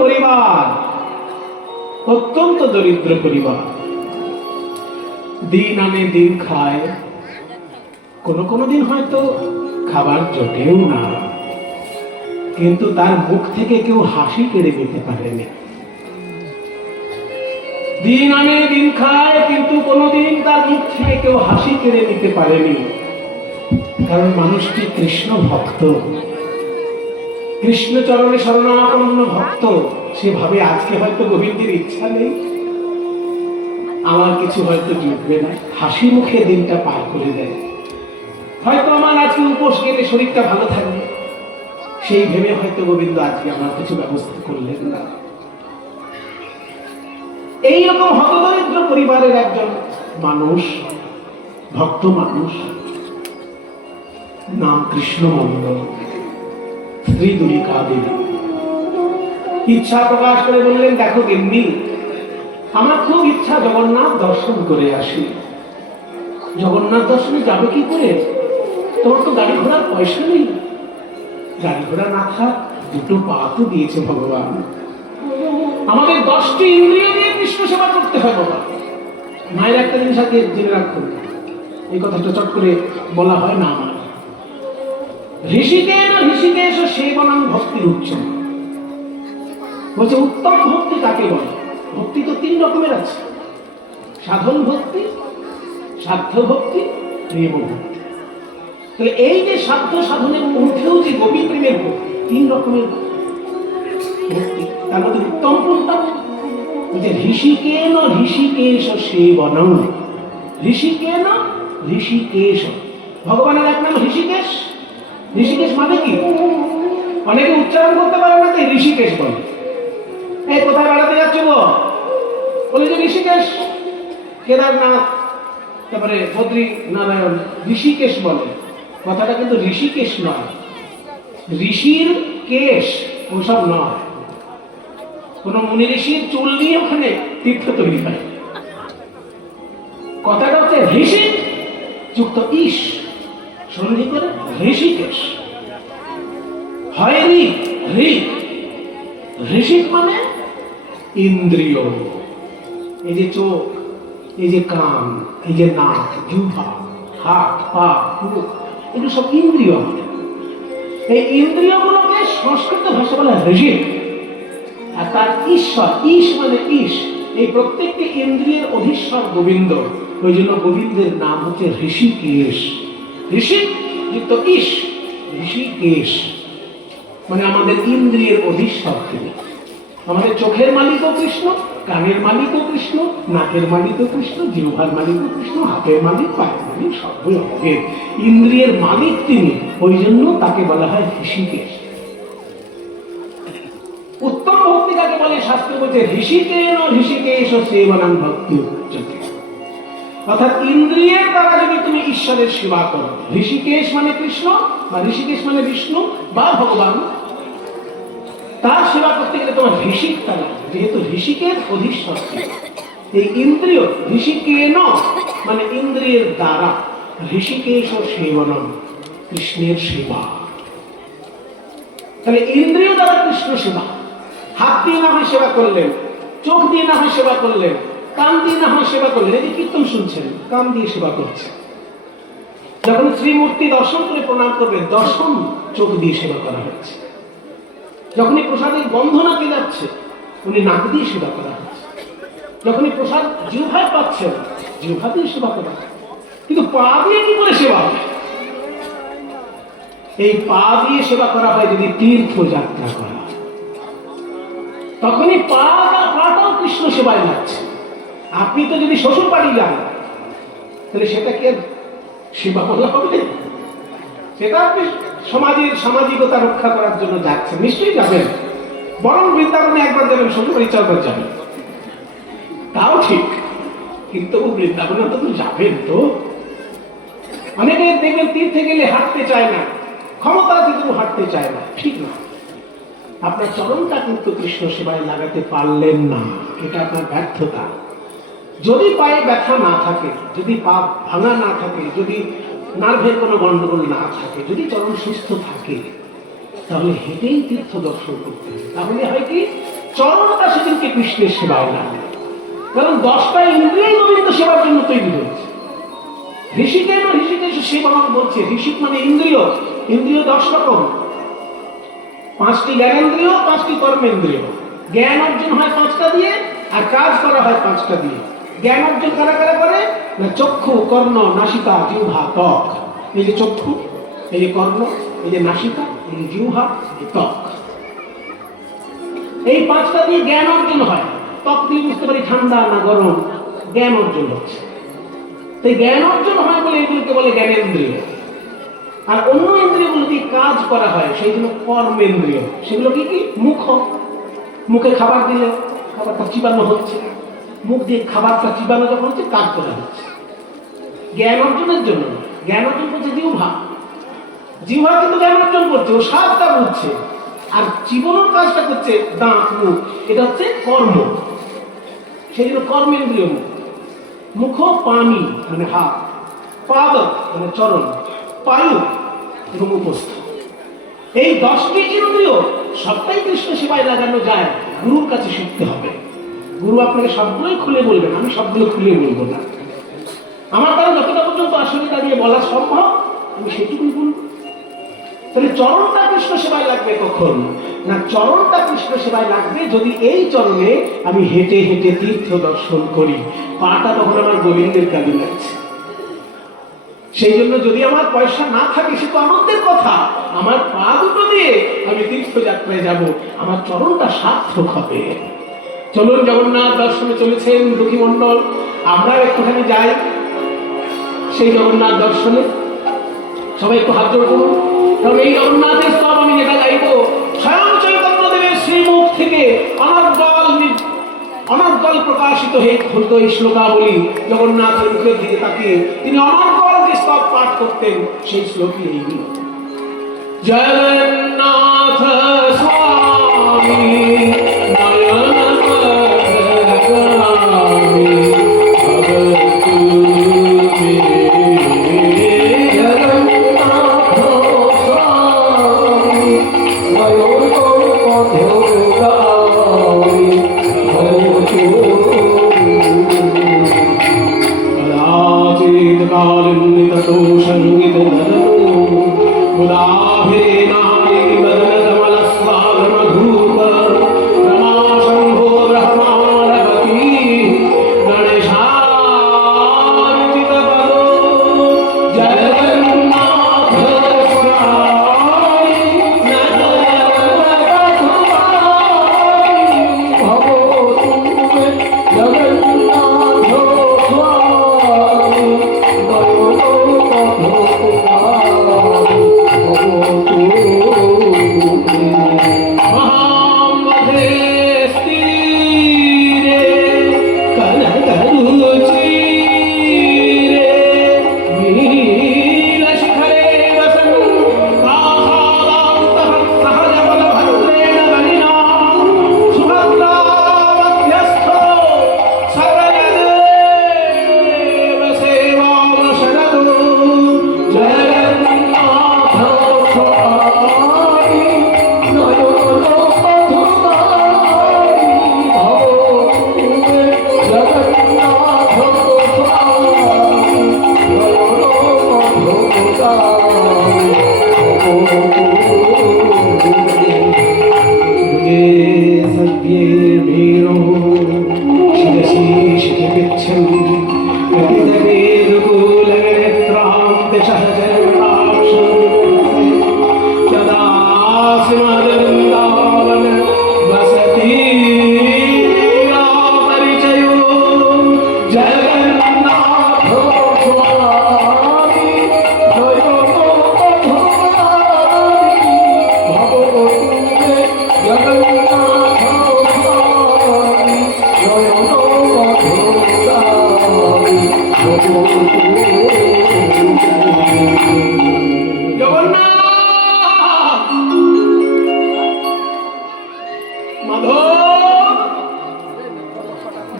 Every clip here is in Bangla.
পরিবার, অত্যন্ত দরিদ্র পরিবার। দিন আনে দিন খায়, কোনো দিন হয়তো খাবার জোটেও না, কিন্তু তার মুখ থেকে কেউ হাসি কেড়ে নিতে পারেনি। দিন আনে দিন খায়, কিন্তু কোনোদিন তার মুখ থেকে কেউ হাসি কেড়ে নিতে পারেনি, কারণ মানুষটি কৃষ্ণ ভক্ত, কৃষ্ণ চরণে শরণাপন্ন ভক্ত। সেভাবে আজকে হয়তো গোবিন্দের ইচ্ছা নেই, আমার কিছু হয়তো জুটবে না, হাসি মুখে দিনটা পার করে দেয়। হয়তো আমার আজকে উপোস গেলে শরীরটা ভালো থাকবে, সেই ভেবে হয়তো গোবিন্দ আজকে আমার কিছু ব্যবস্থা করলেন না। এইরকম হতদরিদ্র পরিবারের একজন মানুষ, ভক্ত মানুষ, নাম কৃষ্ণ মন্ডল, স্ত্রী দুলিকা দেবী ইচ্ছা প্রকাশ করে বললেন, দেখো গিন্নি, আমার খুব ইচ্ছা জগন্নাথ দর্শন করে আসি। জগন্নাথ দর্শনে যাবে কি করে? তোমার তো গাড়ি ঘোড়ার পয়সা নেই। গাড়ি ঘোড়া না থাক, দুটো পা তো দিয়েছে ভগবান, আমাদের 10টি ইন্দ্রিয় দিয়ে কৃষ্ণ সেবা করতে হয় বাবা। মায়ের একটা জিনিস আগে জেনে রাখুন, এই কথাটা চট করে বলা হয় না। আমার ঋষিকেশ সেবনং ভক্তির উচ্চ বলছে, উত্তম ভক্তি কাকে বলে? ভক্তি তো 3 রকমের আছে, সাধন ভক্তি, সাধ্য ভক্তি, প্রেম ভক্তি। তাহলে এই যে সাধ্য সাধনের মধ্যেও যে গোপী প্রেমের ভক্তি, 3 রকমের ভক্তি, তার মধ্যে উত্তম কোনটা? বলছে ঋষিকেশ সেবনং। ঋষিকেশ, ভগবানের এক নাম ঋষিকেশ। ঋষিকেশ মানে কি? অনেকে উচ্চারণ করতে পারে না, তাই ঋষিকেশ বলে। এই কোথায় বেড়াতে যাচ্ছ গো? বলে যে ঋষিকেশ, কেদারনাথ, তারপরে বদ্রী নারায়ণ, ঋষিকেশ বলে। কথাটা কিন্তু ঋষিকেশ নয়, ঋষির কেশ ওসব নয়। কোন মুনি ঋষির চুল নিয়ে ওখানে তীর্থ তৈরি হয়। কথাটা হচ্ছে ঋষি যুক্ত ইস, সন্ধি করে ঋষিকেশ হয়। ঋষিক মানে ইন্দ্রিয়, এই যে চোখ, এই যে কান, এই যে নাক, জিহ্বা, হাত, পা, মুখ, এগুলো সব ইন্দ্রিয়। এই ইন্দ্রিয়গুলোকে সংস্কৃত ভাষা বলা ঋষিক। আর তার ঈশ্বর, ইস মানে ইস, এই প্রত্যেকটি ইন্দ্রিয়ের অধীশ্বর গোবিন্দ। ওই জন্য গোবিন্দের নাম হচ্ছে ঋষিকেশ। ঋষি যুক্ত ইস, ঋষিকেশ মানে আমাদের ইন্দ্রিয়ের অধীশ্বর তিনি। আমাদের চোখের মালিকও কৃষ্ণ, কানের মালিকও কৃষ্ণ, নাকের মালিকও কৃষ্ণ, জিহ্বার মালিকও কৃষ্ণ, হাতের মালিক, পায়ের মালিক, সবই আমাদের ইন্দ্রিয়ের মালিক তিনি। ওই জন্য তাকে বলা হয় ঋষিকেশ। উত্তম ভক্তি কাকে বলে? শাস্ত্র বলছে ঋষিকেশ সেবনং ভক্তি উচ্যতে। অর্থাৎ ইন্দ্রিয়ের দ্বারা যদি তুমি ঈশ্বরের সেবা করো, ঋষিকেশ মানে কৃষ্ণ বা ঋষিকেশ মানে বিষ্ণু বা ভগবান, তার সেবা করতে গেলে তোমার ঋষিকতা লাগবে, যেহেতু ঋষিকের অধীশ্বর। এই ইন্দ্রিয় ঋষিকেন মানে ইন্দ্রিয়ের দ্বারা, ঋষিকেশ সেবনম কৃষ্ণের সেবা। তাহলে ইন্দ্রিয় দ্বারা কৃষ্ণ সেবা, হাত দিয়ে না হয় সেবা করলেন, চোখ দিয়ে না হয় সেবা করলেন, কান দিয়ে না হয় সেবা করলেন। এই যে কীর্তন শুনছেন, কান দিয়ে সেবা করছে। যখন শ্রীমূর্তি দর্শন করে প্রণাম করবেন, দর্শন চোখ দিয়ে সেবা করা হচ্ছে। যখনই প্রসাদের গন্ধ নাকে যাচ্ছে, উনি নাক দিয়ে সেবা করা হচ্ছে। যখনই প্রসাদ জিহ্বায় পাচ্ছেন, জিহ্বা দিয়ে সেবা করা হচ্ছে। কিন্তু পা দিয়ে কি করে সেবা হবে? এই পা দিয়ে সেবা করা হয় যদি তীর্থযাত্রা করা, তখনই পাটাও কৃষ্ণ সেবায় লাগছে। আপনি তো যদি শ্বশুর বাড়ি যান, তাহলে সেটাকে সেবা বলা হবে? সেটা আপনি সমাজের সামাজিকতা রক্ষা করার জন্য যাচ্ছেন, নিশ্চয়ই যাবেন। বরং বৃন্দাবনে একবার যাবেন, শ্বশুর বাড়ি 4 বার যাবেন, তাও ঠিক। কিন্তু বৃন্দাবনে তো যাবেন। তো অনেকে দেখবেন তীর্থে গেলে হাঁটতে চায় না, ক্ষমতা আছে কিন্তু হাঁটতে চায় না, ঠিক না। আপনার চরণটা কিন্তু কৃষ্ণ সেবায় লাগাতে পারলেন না, এটা আপনার ব্যর্থতা। যদি পায়ে ব্যথা না থাকে, যদি পা ভাঙা না থাকে, যদি নার্ভের কোনো গন্ডগোল না থাকে, যদি চরণ সুস্থ থাকে, তাহলে হেঁটেই তীর্থ দর্শন করতে হবে। তাহলে হয় কি, চরণটা সেদিনকে কৃষ্ণের সেবায় লাগে। কারণ 10টা ইন্দ্রিয় গোবিন্দ সেবার জন্য তৈরি হয়েছে। ঋষিকেশ শিব আমাকে বলছে, ঋষিক মানে ইন্দ্রিয়। ইন্দ্রিয় 10 রকম, 5টি জ্ঞানেন্দ্রিয়, 5টি কর্মেন্দ্রিয়। জ্ঞান অর্জন হয় 5টা দিয়ে, আর কাজ করা হয় 5টা দিয়ে। জ্ঞান অর্জন কারা কারা করে না? চক্ষু, কর্ণ, নাসিকা, জিহ্বা, ত্বক। এই যে চক্ষু, এই যে কর্ণ, এই যে নাসিকা, এই যে জিহ্বা, এই ত্বক। এই 5টা দিয়ে জ্ঞান অর্জন হয়। ত্বক দিয়ে বুঝতে পারি ঠান্ডা না গরম, জ্ঞান অর্জন হচ্ছে। তাই জ্ঞান অর্জন হয় বলে এগুলোকে বলে জ্ঞানেন্দ্রিয়। আর অন্য ইন্দ্রিয়গুলো দিয়ে কাজ করা হয়, সেই জন্য কর্মেন্দ্রিয়। সেগুলো কি কি? মুখ, মুখে খাবার দিলে খাবারটা চিবানো হচ্ছে, মুখ দিয়ে খাবারটা চিবানো যখন হচ্ছে কাজ করা হচ্ছে। জ্ঞান অর্জনের জন্য জ্ঞান অর্জন করছে জিহ্বা। জিহ্বা কিন্তু জ্ঞান অর্জন করছে, ও স্বাদটা বুঝছে। আর জীবনের কাজটা করছে দাঁত, মুখ। এটা হচ্ছে কর্ম, সেই জন্য কর্মেন্দ্রিয়। মুখ পানি মানে হাত, পাদ মানে চরণ, পায়ু এবং উপস্থ। এই 10টি ইন্দ্রিয় সবটাই কৃষ্ণ সেবায় লাগানো যায়। গুরুর কাছে শিখতে হবে। গুরু আপনাকে সবগুলোই খুলে বলবেন, আমি সবগুলো খুলে বলবো না। আমার দ্বারা যতটা পর্যন্ত আসলে দাঁড়িয়ে বলা সম্ভব আমি সেটুকুই বলবো। তাহলে চরণটা কৃষ্ণ সেবায় লাগবে কখন না? চরণটা কৃষ্ণ সেবায় লাগবে যদি এই চরণে আমি হেঁটে হেঁটে তীর্থ দর্শন করি। পাটা তখন আমার গোবিন্দের কাজে লাগছে। সেই জন্য যদি আমার পয়সা না থাকে সে তো আনন্দের কথা, আমার পা দুটো দিয়ে আমি তীর্থযাত্রায় যাব, আমার চরণটা সার্থক হবে। চলুন, জগন্নাথ দর্শনে চলেছেন দুঃখী মণ্ডল, আমরা একটুখানি যাই সেই জগন্নাথ দর্শনে। সবাই একটু হাত জোড় করুন। কারণ এই জগন্নাথের স্তব আমি যেটা গাইব, স্বয়ং চৈতন্যদেবের শ্রীমুখ থেকে অনর্গল প্রকাশিত হতো এই শ্লোকাবলী। জগন্নাথের মুখের দিকে তাকিয়ে তিনি অনর্গল যে স্তব পাঠ করতেন, সেই শ্লোকই এইগুলো। জগন্নাথ স্বামী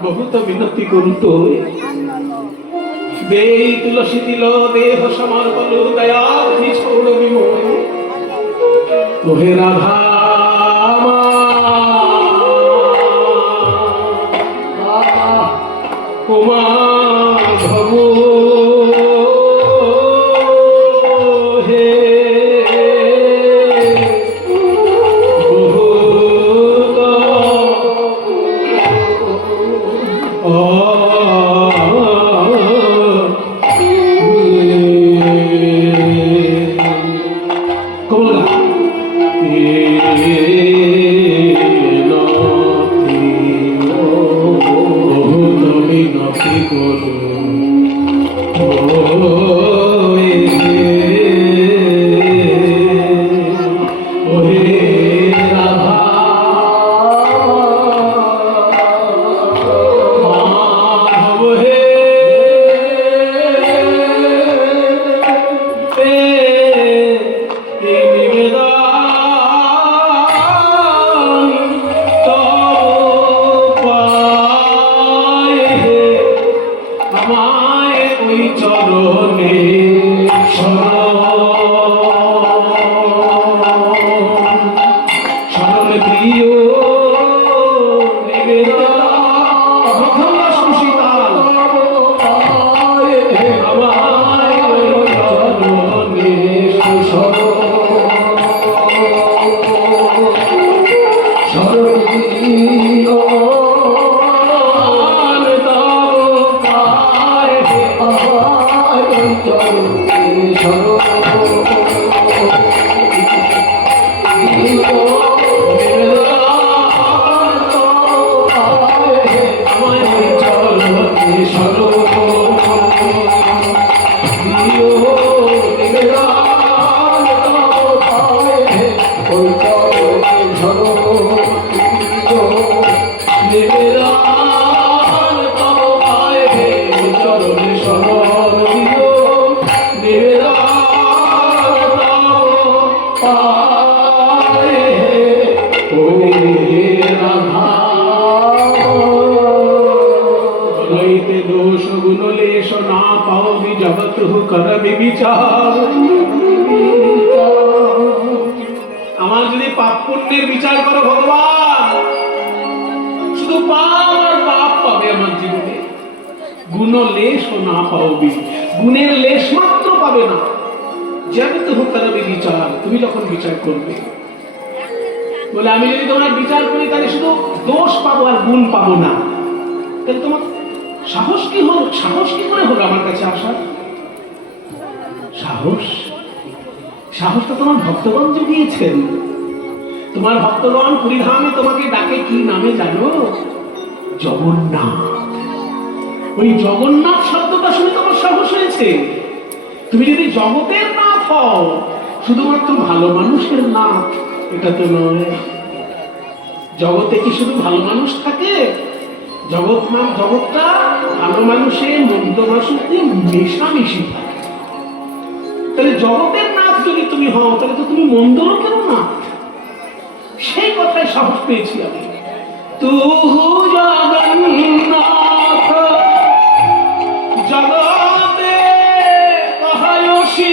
बहुत विनती करुतो देई तुलसी दिलो देह समर्पण दया छोड़ विमोह तोहे राधा দিও নিবেদন প্রথম সুশীতাল আমায় চরণে আমার যদি পাপ পুণ্যের বিচার করো ভগবান, শুধু পাপ আর পাপ পাবে আমার জীবনে, গুণ লেশ না পাওবি, গুণের লেশ মাত্র পাবে না। যাবে তো করবে বিচার, তুমি যখন বিচার করবে বলে আমি যদি তোমার বিচার করি তাহলে শুধু দোষ পাবো আর গুণ পাবো না, তাহলে তোমার সাহস কি হোক, সাহস কি করে হোক আমার কাছে আসার? সাহস, সাহসটা তোমার ভক্তগণ জুগিয়েছেন। তোমার ভক্তগণ পুরীধামে তোমাকে ডাকে কি নামে জানো? জগন্নাথ। ওই জগন্নাথ শব্দটা শুনে তোমার সাহস হয়েছে। তুমি যদি জগতের নাথ হও, শুধুমাত্র ভালো মানুষের নাথ এটা তো নয়। জগতে কি শুধু ভালো মানুষ থাকে? জগৎটা ভালো মানুষের মন্দ মানুষের মেশামেশি থাকে। তাহলে জগতের নাথ যদি তুমি হও, তাহলে তো তুমি মন্দ লোকেরও নাথ। সেই কথায় সাহস পেয়েছি আমি। তু জগন্নাথ জগতে কহায়সী,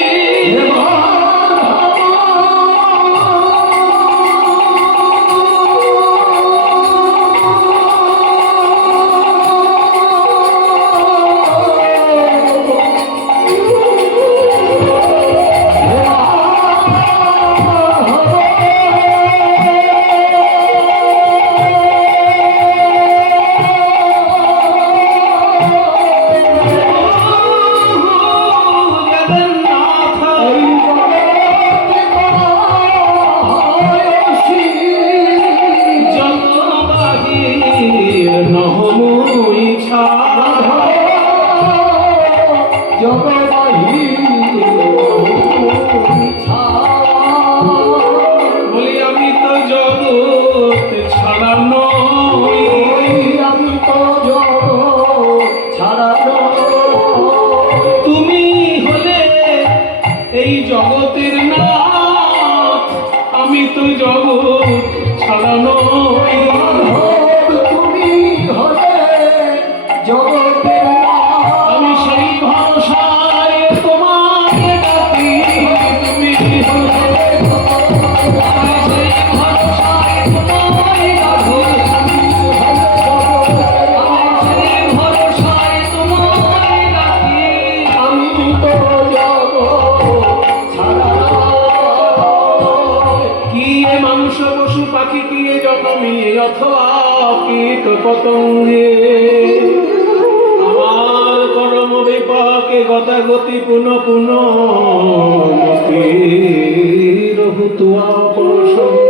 বলি আমি তো জগৎ ছাড়া নই, আমি তো জগৎ ছাড়া নই। তুমি হলে এই জগতের নাথ, আমি তো জগৎ ছাড়া নই। তুমি হলে জগতের নাথ, আমি সেই ভরসায় তোমাকে ডাকি। তুমি হলে অথবা কীট পতঙ্গে আমার কর্ম বিপাকে গতাগতি পুনঃ পুনঃ রহুতুয়া পরসঙ্গে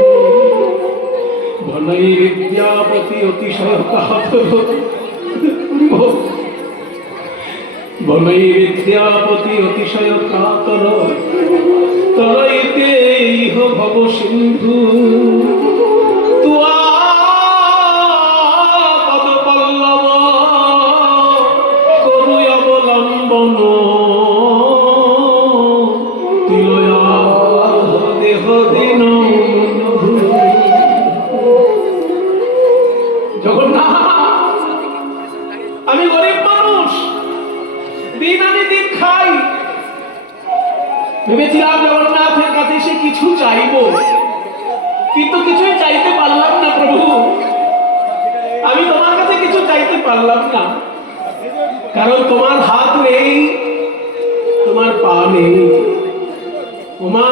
ঘনৈ বিদ্যাপতি অতিশয় কাতর, ঘনৈ বিদ্যাপতি অতিশয় কাতর তরৈতে ইহ ভব সিন্ধু। আমি গরিব মানুষ, দিন আনি দিন খাই, ভেবেছিলাম জগন্নাথের কাছে সে কিছু চাইবো, কিন্তু কিছুই চাইতে পারলাম তোমার হাত নেই, তোমার পা নেই। ওমা,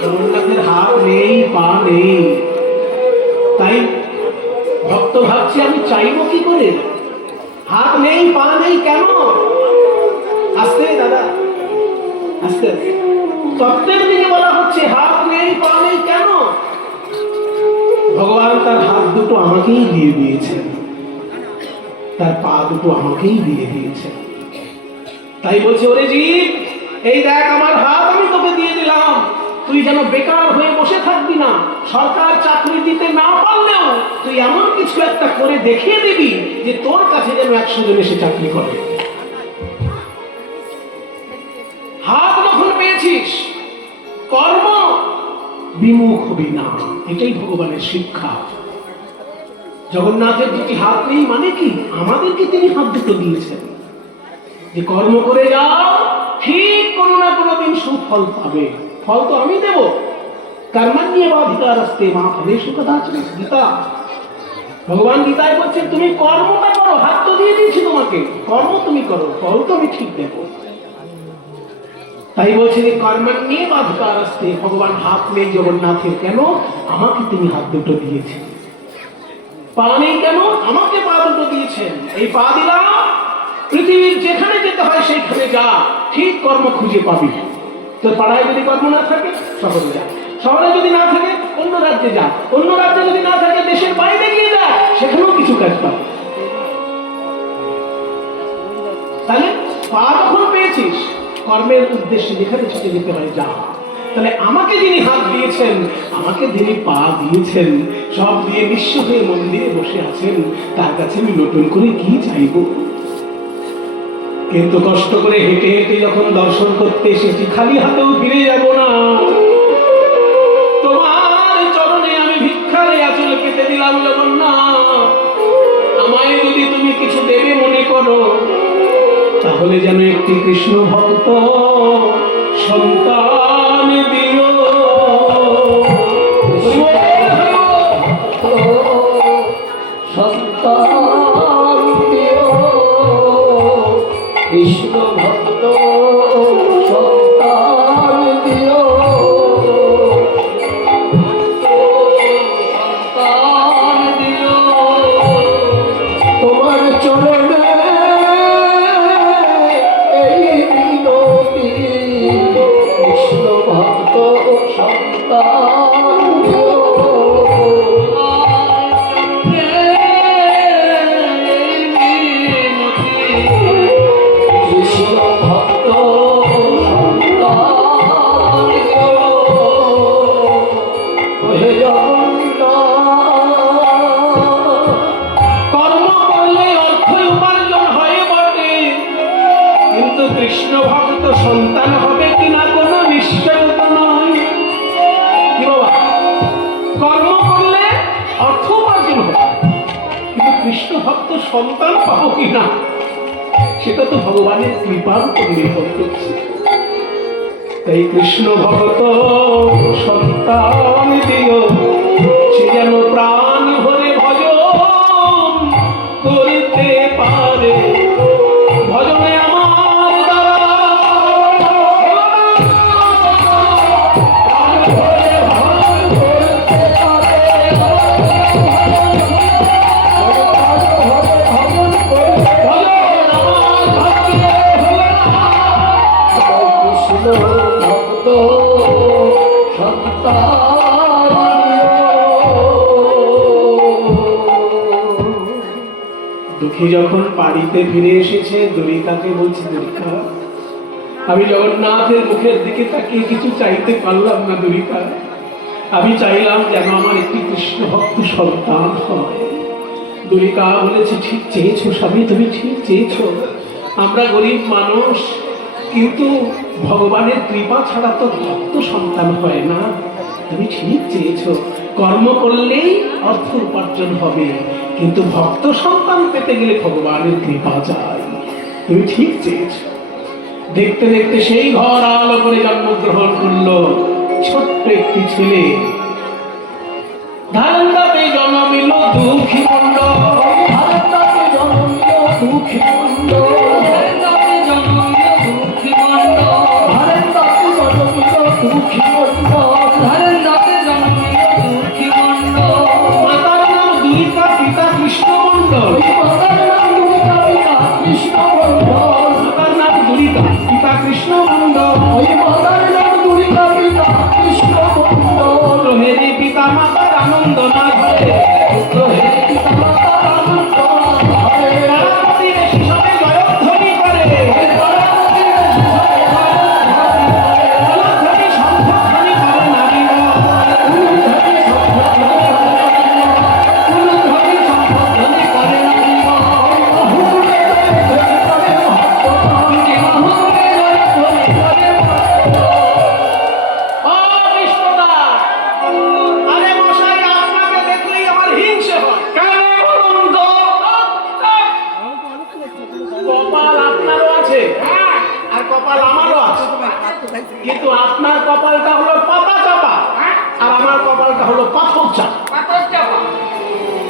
জগন্নাথের হাত নেই, পা নেই, তাই ভক্ত ভাবছে আমি চাইবো কি করে? হাত নেই, পা নেই কেন? আস্তে দাদা, আস্তে। তত্ত্বের দিকে বলা হচ্ছে হাত নেই, পা নেই কেন? ভগবান তার হাত দুটো আমাকেই দিয়ে দিয়েছেন, তার পা দুটো আমাকেই দিয়ে দিয়েছেন। তাই বলছে, ওরে জীব, এই দেখ আমার হাত আমি তোকে দিয়ে দিলাম, তুই যেন বেকার হয়ে বসে থাকবি না। সরকার চাকরি দিতে না পারলেও তুই এমন কিছু একটা করে দেখিয়ে দিবি যে তোর কাছে যেন 100 জন এসে চাকরি করে। হাত যখন পেয়েছিস, কর্ম বিমুখ হবি না, এটাই ভগবানের শিক্ষা। জগন্নাথের দুটি হাত নেই মানে কি? আমাদেরকে তিনি হাত দুটো দিয়েছেন যে কর্ম করে যাও, ঠিক কোনো না কোনো দিন সুফল পাবে। ফল তো আমি দেব। কর্মণ্যেবাধিকারস্তে মা ফলেষু কদাচন। গীতা, ভগবান গীতায় বলছেন তুমি কর্মটা করো, হাত তো দিয়ে দিয়েছি তোমাকে, কর্ম তুমি করো, ফল তো আমি ঠিক দেব। তাই বলছে যে কর্মণ্যেবাধিকারস্তে, ভগবান হাত নেই জগন্নাথের, কেন? আমাকে তিনি হাত দুটো দিয়েছেন। পা নেই কেন? আমাকে পা দুটো দিয়েছেন। এই পা দিলাম, পৃথিবীর যেখানে যেতে হয় সেইখানে যা, ঠিক কর্ম খুঁজে পাবি। তোর পাড়ায় যদি কর্ম না থাকে শহরে যা, শহরে যদি না থাকে অন্য রাজ্যে যা, অন্য রাজ্যে যদি না থাকে দেশের বাইরে গিয়ে যা, সেখানেও কিছু কাজ পাবি। তাহলে পা যখন পেয়েছিস, কর্মের উদ্দেশ্যে যেখানে ছুটে যেতে হয় যা। তাহলে আমাকে যিনি হাত দিয়েছেন, আমাকে যিনি পা দিয়েছেন, সব দিয়ে নিঃস্ব হয়ে মন্দিরে বসে আছেন, তার কাছে আমি নতুন করে কি চাইব? কিন্তু কষ্ট করে হেঁটে হেঁটে যখন দর্শন করতে এসেছি, খালি হাতেও ফিরে যাব না। তোমার চরণে আমি ভিক্ষার আঁচল পেতে দিলাম জগন্নাথ। আমায় যদি তুমি কিছু দেবে মনে করো, তাহলে যেন একটি কৃষ্ণ ভক্ত সন্তান দিও। সন্তান দিও, কৃষ্ণ ভক্ত সন্তান দিও, সন্তান দিও। তোমার চরণে এই বিনতি, কৃষ্ণ ভক্ত সন্তান দিও। কৃষ্ণ ভক্ত সন্তান হবে কিনা কোনো নিশ্চয়তা নয়। কি বাবা, কর্ম করলে অর্থ উপার্জন হবে, কিন্তু কৃষ্ণ ভক্ত সন্তান পাবো কিনা সেটা তো ভগবানের কৃপার উপর নির্ভর করছে। তাই কৃষ্ণ ভক্ত সন্তান দিও, সে যেন প্রাণ ভরে ভজন করতে পারে। ভজনে ভক্ত সন্তান। দুঃখী যখন বাড়িতে ফিরে এসেছে, দ্বারিকাকে বলছে, দ্বারিকা আমি জগন্নাথের মুখের দিকে তাকিয়ে কিছু চাইতে পারলাম না। দ্বারিকা, আমি চাইলাম যেন আমার একটি কৃষ্ণ ভক্ত সন্তান হয়। দ্বারিকা বলেছে, ঠিক চেয়েছো স্বামী, তুমি ঠিক চেয়েছো। আমরা গরিব মানুষ, কিন্তু ভগবানের কৃপা ছাড়া তো ভক্ত সন্তান হয় না। তুমি ঠিক চেয়েছো, কর্ম করলেই অর্থ উপার্জন হবে, কিন্তু ভক্ত সন্তান পেতে গেলে ভগবানের কৃপা চাই। তুমি ঠিক চেয়েছো। দেখতে দেখতে সেই ঘর আলো করে জন্মগ্রহণ করলো ছোট্ট একটি ছেলে। ধারণাতে জন্মিল দুঃখী মুন্ড, ধারণাতে জন্মিল দুঃখী মুন্ড, দুহিতা পিতা কৃষ্ণ মণ্ডল। ওই মাতার নাম দুর্গা পিতা কৃষ্ণ মণ্ডল। মাতার নাম দুহিতা পিতা কৃষ্ণ মণ্ডল। ওই মাতার নাম দুর্গা পিতা কৃষ্ণ মণ্ডল। হেরি পিতা মাতার আনন্দ না ধরে, হে পিতা মাতার আনন্দ ধরে। পার্বতী ঋষি সবে জয়ধ্বনি করে, পার্বতী ঋষি সবে জয়ধ্বনি করে। জয়ধ্বনি শঙ্খধ্বনি করে নারীর। উলুধ্বনি শঙ্খধ্বনি করে নারীর। উলুধ্বনি শঙ্খধ্বনি করে নারীর। বাহুগুণে জয়ধ্বনি করে মহাত্মা। বাহুগুণে জয়ধ্বনি করে মহাত্মা। ও কৃষ্ণদাস, আরে মশাই আপনাকে দেখলেই আমার হিংসে হয়। কেন বলুন তো? কপাল আপনারও আছে, আর কপাল আমারও আছে, কিন্তু আপনার কপালটা হলো পাতা চাপা, আর আমার কপালটা হলো পাথর চাপা। পাথর চাপা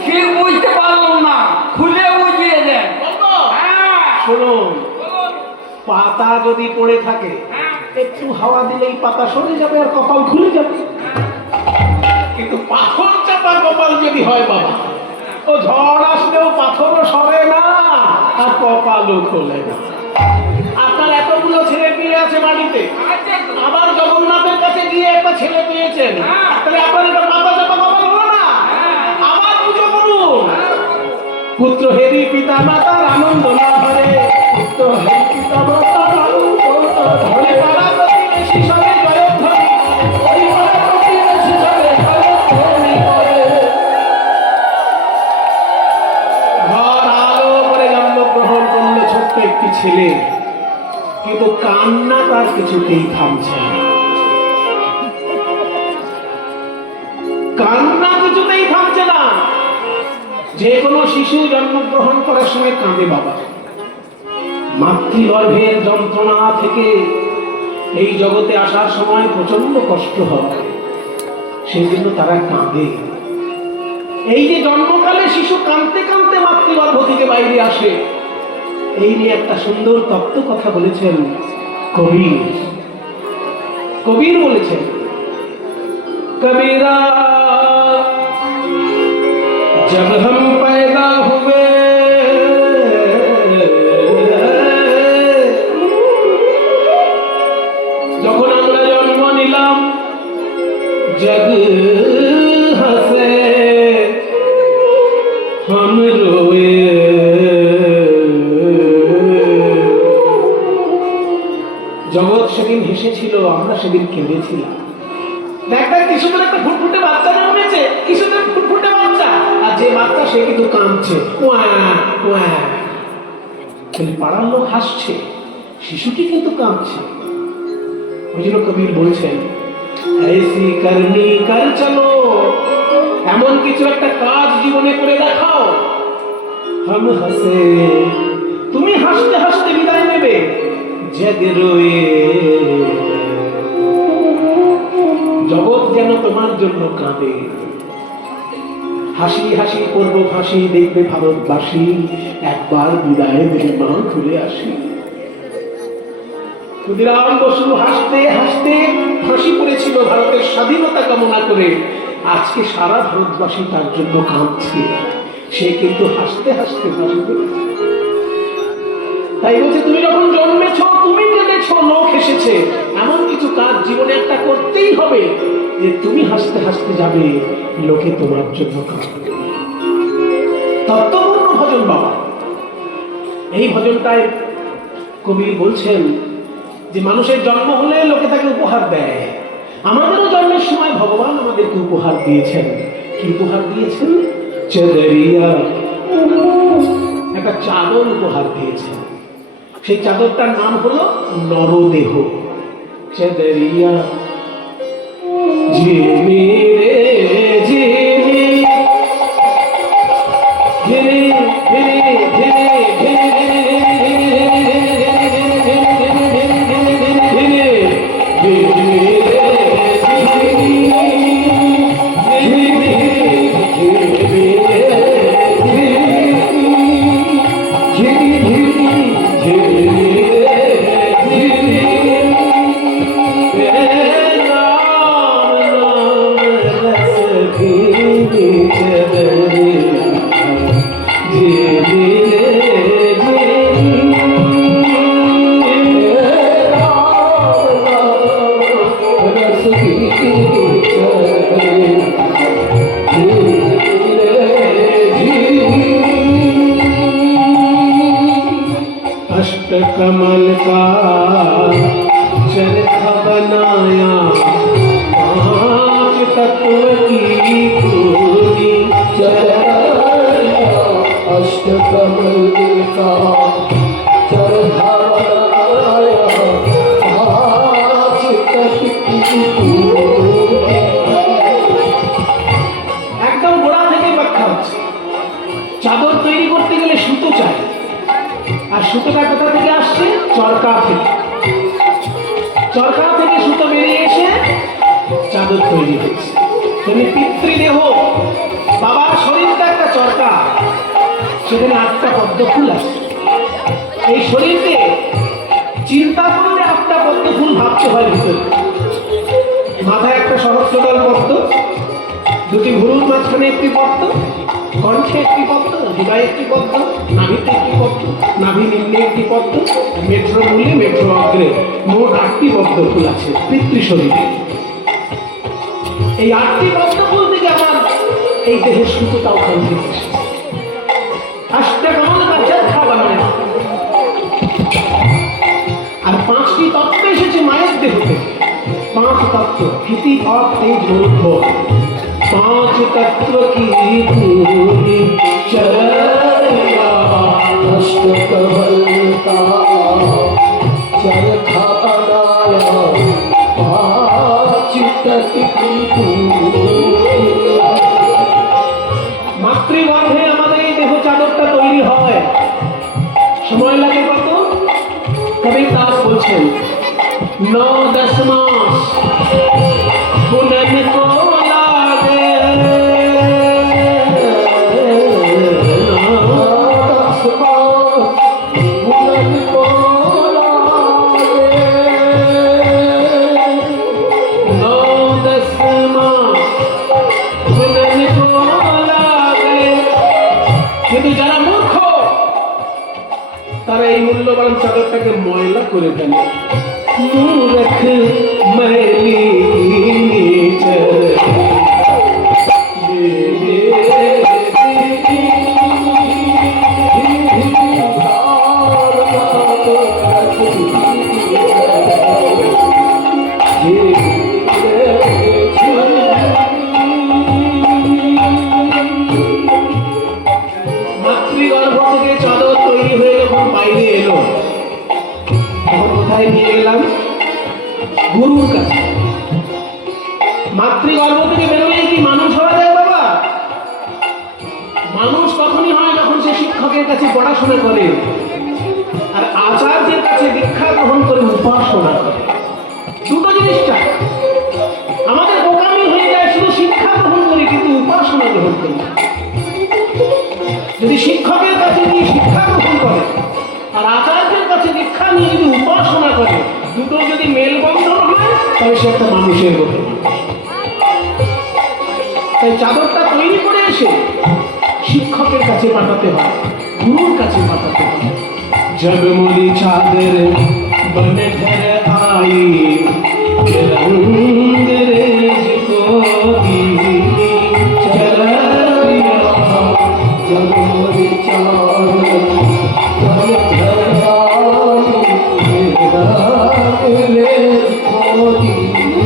কি বুঝতে পারলাম না, খুলে বুঝিয়ে দেন। শুনুন, পাতা যদি পড়ে থাকে একটু হাওয়া দিলেই পাতা সরে যাবে আর কপাল খুলে যাবে, কিন্তু পাথর চাপা কপাল যদি হয় বাবা, ও ঝড় আসলেও পাথরও সরে না আর কপালও খোলে না। আপনার এতগুলো ছেলে পেয়ে আছে বাড়িতে, আবার জগন্নাথের কাছে গিয়ে একটা ছেলে পেয়েছেন, তাহলে আপনার এটা পাতা চাপা কপাল হলো না? আবার পুজো করুন। পুত্র হেরি পিতা মাতার আনন্দ না ধরে, পুত্র হে পিতা মাতার আনন্দ না ধরে। পার্বতী ঋষি সবে জয়ধ্বনি করে। ওই পার্বতী ঋষি সবে জয়ধ্বনি করে। ঘর আলো করে জন্মগ্রহণ করলো ছোট্ট একটি ছেলে, কিন্তু কান্না তার কিছুতেই থামছে না। কান্না কিছুতেই থামছে না। যে কোনো শিশু জন্মগ্রহণ করার সময় কাঁদে বাবা। মাতৃগর্ভের যন্ত্রণা থেকে এই জগতে আসার সময় প্রচন্ড কষ্ট হয়, সেই জন্য তারা কাঁদে। এই যে জন্মকালে শিশু কাঁদতে কাঁদতে মাতৃগর্ভ থেকে বাইরে আসে, এই নিয়ে একটা সুন্দর তত্ত্ব কথা বলেছেন কবির। কবির বলেছেন, কবিরা जब हम पैदा हुए যখন আমরা জন্ম নিলাম, जग हंसे हम रोए, জগৎ সেদিন হেসেছিল, আমরা সেদিন কেঁদেছিলাম। দেখবেন কিছুদিন একটা ফুটফুটে বাচ্চা জন্মেছে, কিছুদিন ফুটফুটে বাচ্চা, আর যে বাচ্চা সে কিন্তু কাঁদছে, পাড়ার লোক হাসছে, শিশুটি কিন্তু কাঁদছে। ওই জন্য কবির বলছেন, ऐसी करनी कर चलो, এমন কিছু একটা কাজ জীবনে করে দেখাও। हम हंसे, তুমি হাসতে হাসতে বিদায় নেবে, जग रोए, জগৎ যেন তোমার জন্য কাঁদে। হাসি হাসি করবো ফাঁসি, দেখবে ভারতবাসী, একবার বিদায় দেবে মা ঘুরে আসি। ক্ষুদিরাম বসু হাসতে হাসতে ফাঁসি পড়েছিল ভারতের স্বাধীনতা কামনা করে, আজকে সারা ভারতবাসী তার জন্য কাঁদছে, সে কিন্তু হাসতে হাসতে ফাঁসি পড়েছে। তাই বলছে, তুমি যখন জন্মেছ তুমি কেঁদেছ, লোক হেসেছে, এমন কিছু কাজ জীবনে একটা করতেই হবে যে তুমি হাসতে হাসতে যাবে, লোকে তোমার জন্য কাঁদবে। তত্ত্বপূর্ণ ভজন বাবা। এই ভজনটায় কবি বলছেন যে মানুষের জন্ম হলে লোকে তাকে উপহার দেয়। আমাদেরও জন্মের সময় ভগবান আমাদেরকে উপহার দিয়েছেন। কি উপহার দিয়েছেন? চাদরিয়া, একটা চাদর উপহার দিয়েছেন। সেই চাদরটার নাম হলো নরদেহ। চাদরিয়া যে মেরে জিমি ধীরে ধীরে ধীরে कमल का चरखा बनाया, 5 तत्व की पूरी चरखा अष्टकमल का चरखा बनाया, 5 तत्व की पूरी। একদম গোড়া থেকে ব্যাখ্যা হচ্ছে। চাদর তৈরি করতে গেলে সুতো চাই, আর সুতোটা কোথা থেকে আসছে? চরকা থেকে। চরকা থেকে সুতো বেরিয়ে এসে চাদর তৈরি হচ্ছে। তেমনি পিতৃদেহ, বাবার শরীরটা একটা চরকা, সেখানে 8টা পদ্ম ফুল আছে। এই শরীরকে চিন্তা করলে 8টা পদ্ম ফুল ভাবতে হয় ভিতরে। মাথায় একটা সহস্রদল পদ্ম, 2টি ভুরুর মাঝখানে একটি পদ্ম, কণ্ঠে একটি পদ্ম, হৃদয়ে একটি পদ্ম, নাভিতে একটি পদ্ম, নাভি নিম্নে একটি পদ্ম, মেট্রো মূলে মেট্রো অগ্রে, মোট 8টি পদ্ম ফুল আছে পিতৃ শরীরে। এই 8টি পদ্ম ফুল থেকে আমার এই দেহের সুতোটা ওখান থেকে এসেছে। 8টা কমল বা চরখা বানায়, আর 5টি তত্ত্ব এসেছে মায়ের দেহ থেকে। 5 তত্ত্ব, ক্ষিতি অপ তেজ মূর্খ, 5 तत्व की पूरी चरया, अष्टकमल का चरखा बनाया, 5 तत्व की पूरी। মাতৃগর্ভে আমাদের এই দেহ চাদরটা তৈরি হয়, সময় লাগে কত? কবির দাস বলছেন 9-10 মাস বুনন কো লাগে, 10 मास बुनन को लागे, 9-10 মাস বুনন কো লাগে। কিন্তু যারা মূর্খ তারা এই মূল্যবান চাদরটাকে ময়লা করে ফেলে। मूर्ख मैली মাতৃগর্ভ থেকে চাদর তৈরি হয়ে যখন বাইরে এলো, তখন কোথায় নিয়ে গেলাম? গুরুর কাছে। মাতৃগর্ভ থেকে বেরোলেই কি মানুষ হওয়া যায় বাবা? মানুষ তখনই হয় যখন সে শিক্ষকের কাছে পড়াশোনা করে আর আচার্যের কাছে দীক্ষা গ্রহণ করে উপাসনা করে। দুটো জিনিস চাই। আমাদের বোকামি হয়ে যায় শুধু শিক্ষা গ্রহণ করি কিন্তু উপাসনা গ্রহণ করি না। যদি শিক্ষকের কাছে গিয়ে শিক্ষা গ্রহণ করে আর আচার্যের কাছে দীক্ষা নিয়ে যদি উপাসনা করে, দুটো যদি মেলবন্ধন হয় তবে সে একটা মানুষের মতো মানুষ। তাই চাদরটা তৈরি করে এসে শিক্ষকের কাছে পাঠাতে হয়, গুরুর কাছে পাঠাতে হয়। जब मोरी चादर बन घर आई, रंगरेज को दीदी चलिया, जब मोरी चादर बन घर आई, रंगरेज को दीदी।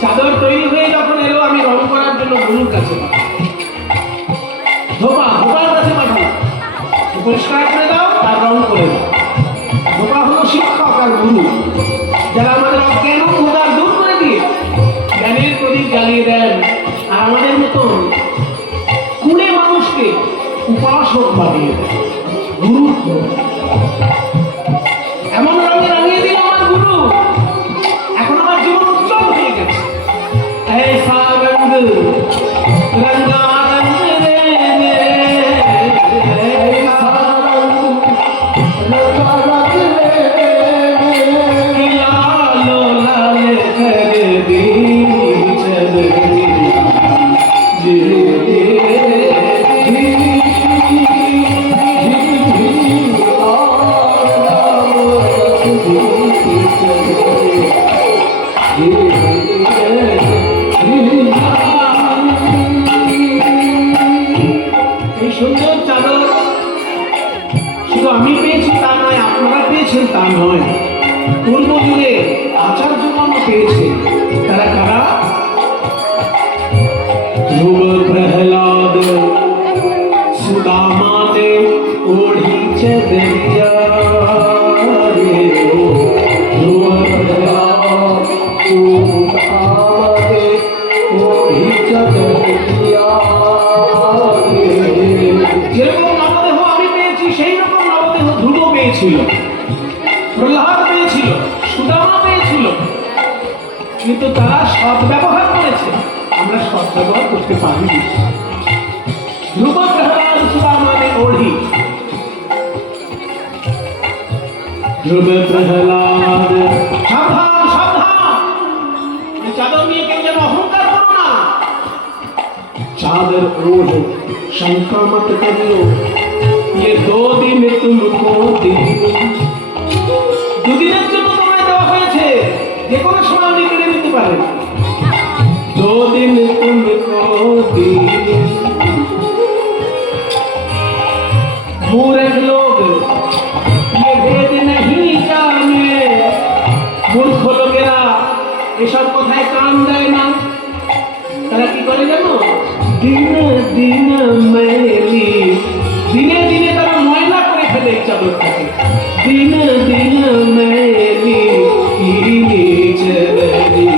চাদর তৈরি হয়ে যখন এলো, আমি রং করার জন্য গুরুর কাছে পাঠালাম, ধোপার কাছে পাঠালাম, পরিষ্কার করে দাও আর রং করে দাও। ধোপা হলো শিক্ষক আর গুরু, যারা আমাদের অজ্ঞান অন্ধকার দূর করে দিয়ে জ্ঞানের প্রদীপ জ্বালিয়ে দেন আর আমাদের মতন কুড়ে মানুষকে উপাসক বানিয়ে দেন। গুরুর এমন রঙে রাঙিয়ে দিল আমার গুরু, এখন আমার জীবন উজ্জ্বল হয়ে গেছে। ऐसा रंग रंगा रंग रे ऐसा रंग लगा रंग रे, लालो लाल कर दी चल जी धीरे धीरे নয়, পূর্ব যুগে আচার্যগণ পেয়েছে। তারা কারা? ধ্রুব, প্রহ্লাদ, সুদামা ने ओढ़ी चदरिया रे, ध्रुव प्रहलाद सुदामा ने ओढ़ी चदरिया रे। যেরকম নবদেহ আমি পেয়েছি সেই রকম নবদেহ ধ্রুব পেয়েছিল, প্রহ্লাদ পেয়েছিল, সুদামা পেয়েছিল, কিন্তু তারা সৎ ব্যবহার করেছে, আমরা সৎ ব্যবহার করতে পারিনি। ধ্রুব, প্রহ্লাদ, সুদামা ने ओढ़ी, ধ্রুব, প্রহ্লাদ, সাবধান সাবধান, এই চাদর নিয়ে কেউ যেন অহংকার করো না। चादर ओढ़ शंका मत करियो, ये 2 दिन तुमको दिन, দুদিনের জন্য তোমায় দেওয়া হয়েছে, যে কোনো সময় আপনি কেড়ে নিতে পারেন। 2 दिन तुमको दिन, मूर्ख लोग ये भेद नहीं जाने, মূর্খ লোকেরা এসব কথায় কান দেয় না। তারা কি করে জানো? দিন দিন মেলি, দিনে দিনে তারা ময়লা করে ফেলে এই চাদরটাকে। দিন দিন মেলি ইনি চলি,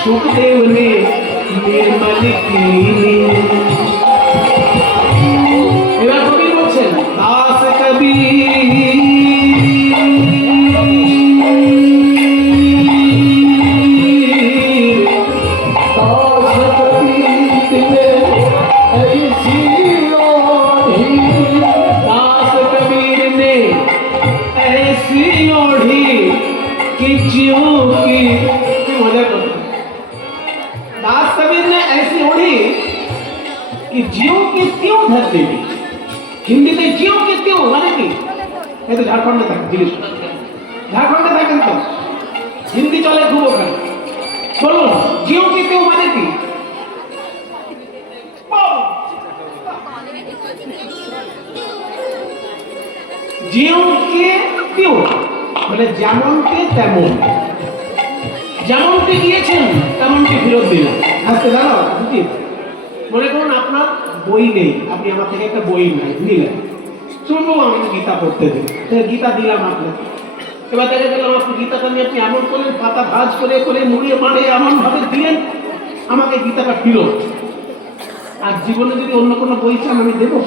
सुखदेव ने निर्मल कीनी। এবার কবি বলছেন দাস কবীর হিন্দিতে জিও কে কেউ মানে কি? এই তো ঝাড়খণ্ডে থাকে, জিজ্ঞেস ঝাড়খণ্ডে থাকেন তো, হিন্দি চলে খুব ওখানে। বলুন জিও কে কেউ মানে কি? জিও কে কেউ মানে যেমনকে তেমন, যেমনটি দিয়েছেন তেমনটি ফেরত দিলাম। আজকে জানো উচিত, মনে করুন আপনার বই নেই, আপনি আমার থেকে একটা বই নিলেন, শুনবো আমাকে গীতা পড়তে দেন, গীতা দিলাম আপনাকে। এবার দেখা গেলাম আপনি গীতাটা নিয়ে আপনি এমন করলেন, পাতা ভাঁজ করে করে মুড়িয়ে মারে এমন ভাবে দিলেন, আমাকে গীতাটা ফিরত। আর জীবনে যদি অন্য কোনো বই চান আমি দেবো?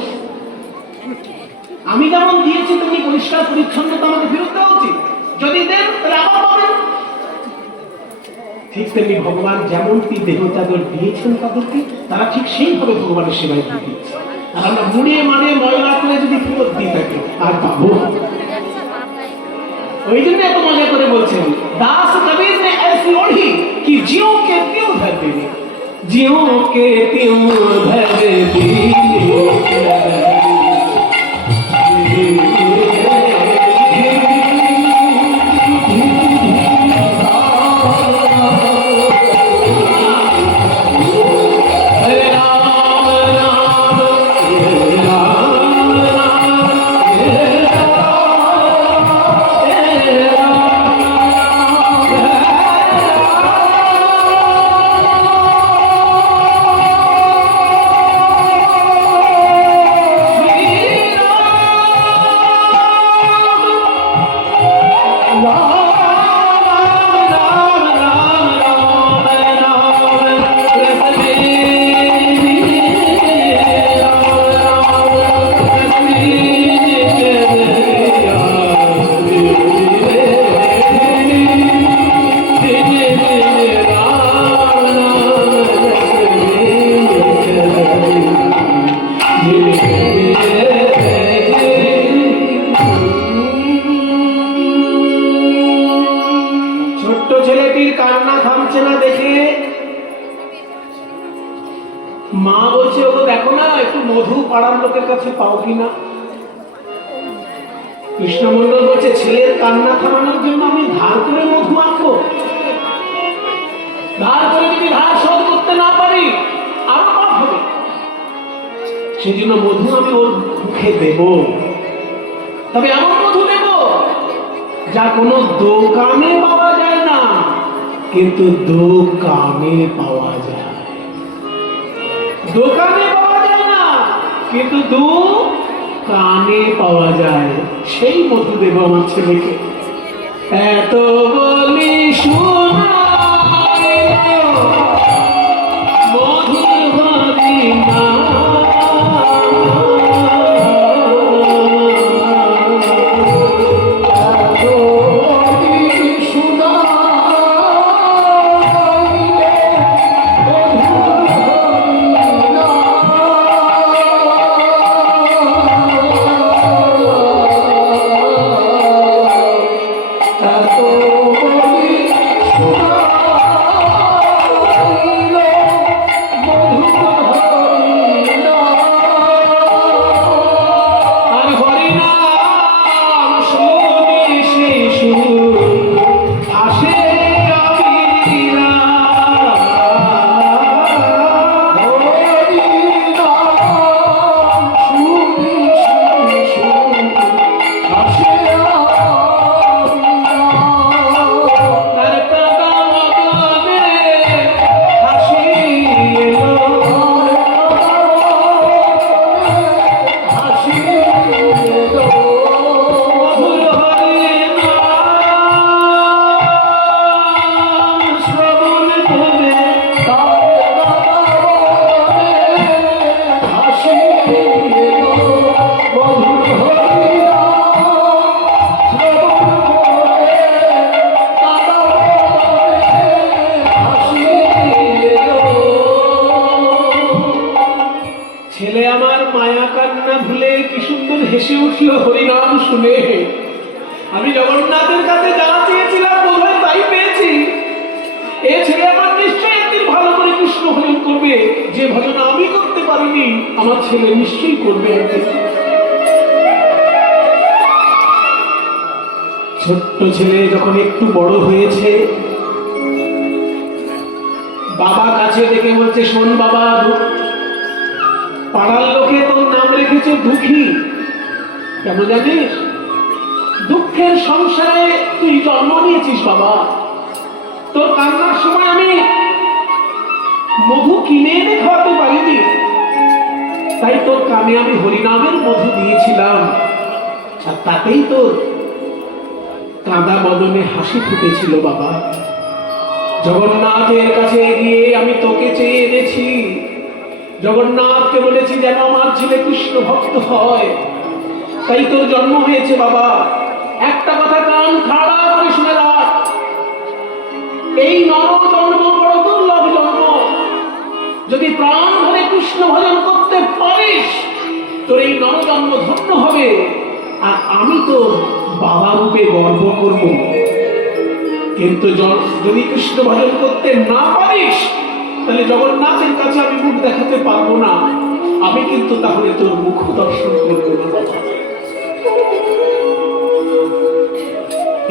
আমি যেমন দিয়েছি তেমনি পরিষ্কার পরিচ্ছন্নতা আমাকে ফেরত দেওয়া উচিত। যদি দেন তাহলে আবার পাবেন। ঠিক তেমনি ভগবান যেমনটি দেহ চাদর দিয়েছেন তাদেরকে, তারা ঠিক সেইভাবে ভগবানের সেবায় দিয়েছে। আর আমরা মুড়িয়ে মানে ময়লা করে যদি ফেরত দিই তাকে আর পাবো। ওই জন্য এত মজা করে বলছেন দাস কবীর ने ऐसी ओढ़ी कि जियो के त्यों धर दी, जियो के त्यों धर दी। পাড়ার লোকের কাছে পাও কিনা? কৃষ্ণমন্ডল বলছে, ছেলের কান্না থামানোর জন্য আমি ধার করে মধু আঁকবো? ধার করে যদি ধার শোধ করতে না পারি আরো পাপ হবে। সেজন্য মধু আমি ওর মুখে দেব, তবে এমন মধু দেব যা কোনো দোকানে পাওয়া যায় না, কিন্তু দোকানে পাওয়া যায়। দোকানে পাওয়া যায় না, কিন্তু দোকানে পাওয়া যায়। সেই মধু দেব আমার ছেলেকে। এত বলি শোনাই মধুর হরি নাম, ছেলে আমার মায়া কান্না ভুলে কি সুন্দর হেসে উঠল হরিনাম শুনে। আমি জগন্নাথের কাছে যা চেয়েছিলাম বোধহয় তাই পেয়েছি। এ ছেলে আমার নিশ্চয়ই একদিন ভালো করে কৃষ্ণ ভজন করবে। যে ভজন আমি করতে পারিনি আমার ছেলে নিশ্চয়ই করবে। ছোট্ট ছেলে যখন একটু বড় হয়েছে, বাবা কাছে ডেকে বলছে, শোন বাবা, পাড়ার লোকে তোর নাম রেখেছে দুঃখী। কেন জানিস? দুঃখের সংসারে তুই জন্ম নিয়েছিস বাবা। তোর কান্নার সময় আমি মধু কিনে এনে খাওয়াতে পারিনি, তাই তোর কানে আমি হরিনামের মধু দিয়েছিলাম, আর তাতেই তোর কাঁদা বদনে হাসি ফুটেছিল বাবা। জগন্নাথের কাছে গিয়ে আমি তোকে চেয়ে এনেছি। জগন্নাথকে বলেছি যেন আমার ছেলে কৃষ্ণ ভক্ত হয়, তাই তোর জন্ম হয়েছে বাবা। একটা কথা কান খাড়া করে শুনে রাখ, এই নর জন্ম বড় দুর্লভ জন্ম। যদি প্রাণ ধরে কৃষ্ণ ভজন করতে পারিস তোর এই নর জন্ম ধন্য হবে, আর আমি তো বাবা রূপে গর্ব করব। কিন্তু যদি কৃষ্ণ ভজন করতে না পারিস তাহলে জগন্নাথের কাছে আমি মুখ দেখাতে পারবো না। আমি কিন্তু তাহলে তোর মুখ দর্শন করবো না।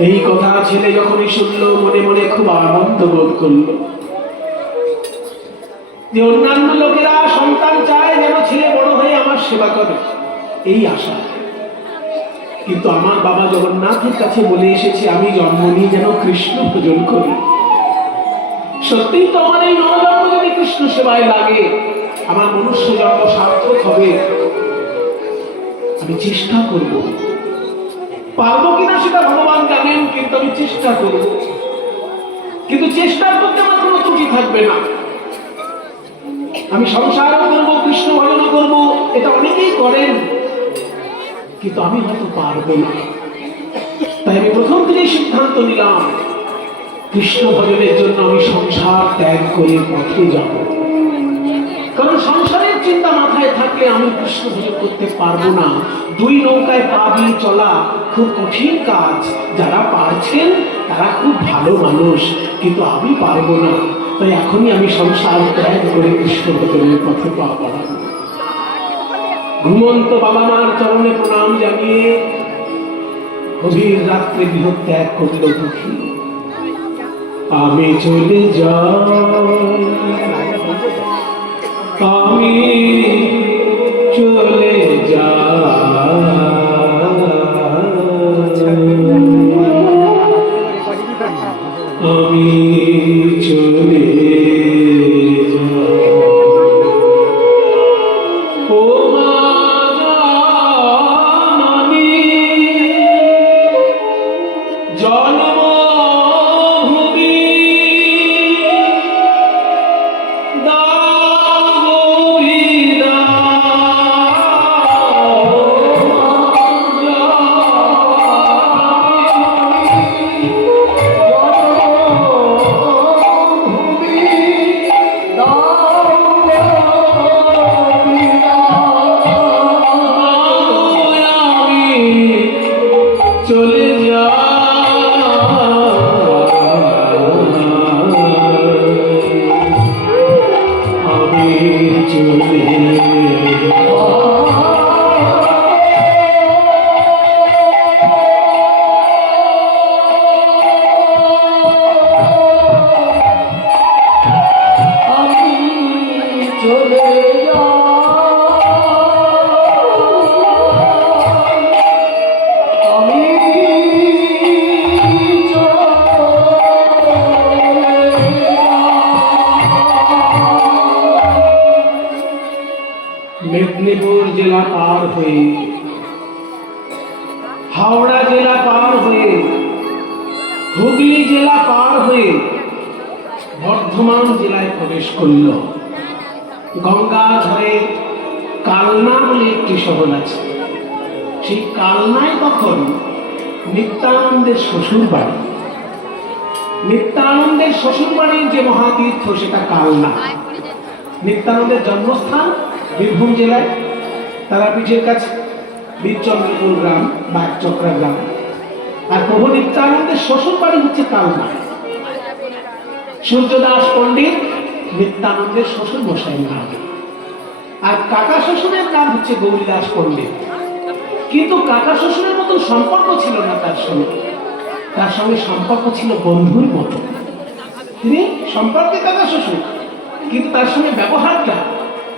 এই কথা ছেলে যখনই শুনলো মনে মনে খুব আনন্দ বোধ করলো যে অন্যান্য লোকেরা সন্তান চায় যেন ছেলে বড় হয়ে আমার সেবা করে, এই আশা। কিন্তু আমার বাবা জগন্নাথের কাছে বলে এসেছে আমি জন্ম নিয়ে যেন কৃষ্ণ ভজন করি। সত্যিই তো আমার এই নবজন্ম যদি কৃষ্ণ সেবায় লাগে আমার মনুষ্য জন্ম সার্থক হবে। আমি চেষ্টা করব, পারবো কিনা সেটা ভগবান জানেন, কিন্তু আমি চেষ্টা করব। কিন্তু চেষ্টার মধ্যে আমার কোনো ত্রুটি থাকবে না। আমি সংসারও করবো, কৃষ্ণ ভজন করবো, এটা অনেকেই করেন, কিন্তু আমি হয়তো পারবো না। তাই আমি প্রথম থেকেই সিদ্ধান্ত নিলাম কৃষ্ণ ভজনের জন্য আমি সংসার ত্যাগ করে পথে যাব। কারণ সংসারের চিন্তা মাথায় থাকলে আমি কৃষ্ণ ভজন করতে পারবো না। দুই নৌকায় পা দিয়ে চলা খুব কঠিন কাজ। যারা পারছেন তারা খুব ভালো মানুষ, কিন্তু আমি পারবো না। তাই এখনই আমি সংসার ত্যাগ করে কৃষ্ণ ভজনের পথে পা বাড়াবো। ঘুমন্ত বাবা মার চরণে প্রণাম জানিয়ে গভীর রাত্রে গৃহত্যাগ করিল দুঃখী। আমি চলে যাই, আমি চলে আমি চলে ও মা জাননী, জন্মভূমি চলে যা আমি চলে চলে যা মেদিনীপুর জেলা পার হয়ে, হাওড়া জেলা পার হয়ে, হুগলি জেলা পার হয়ে বর্ধমান জেলায় প্রবেশ করল। গঙ্গার ধারে কালনা বলে একটি শহর আছে। সেই কালনায় তখন নিত্যানন্দের শ্বশুর বাড়ি। নিত্যানন্দের শ্বশুর বাড়ির যে মহাতীর্থ সেটা কালনা। নিত্যানন্দের জন্মস্থান বীরভূম জেলায় তারাপীঠের কাছে বীরচন্দ্রপুর গ্রাম বা চক্রা গ্রাম। আর প্রভু নিত্যানন্দের শ্বশুর বাড়ি হচ্ছে কালনা। সূর্যদাস পণ্ডিত নিত্যানন্দের শ্বশুর মশাইয়ের নাম, আর কাকা শ্বশুরের নাম হচ্ছে গৌরীদাস পণ্ডিত। কিন্তু কাকা শ্বশুরের মতো সম্পর্ক ছিল না তার সঙ্গে, তার সঙ্গে সম্পর্ক ছিল বন্ধুর মতো। তিনি সম্পর্কে কাকা শ্বশুর, কিন্তু তার সঙ্গে ব্যবহারটা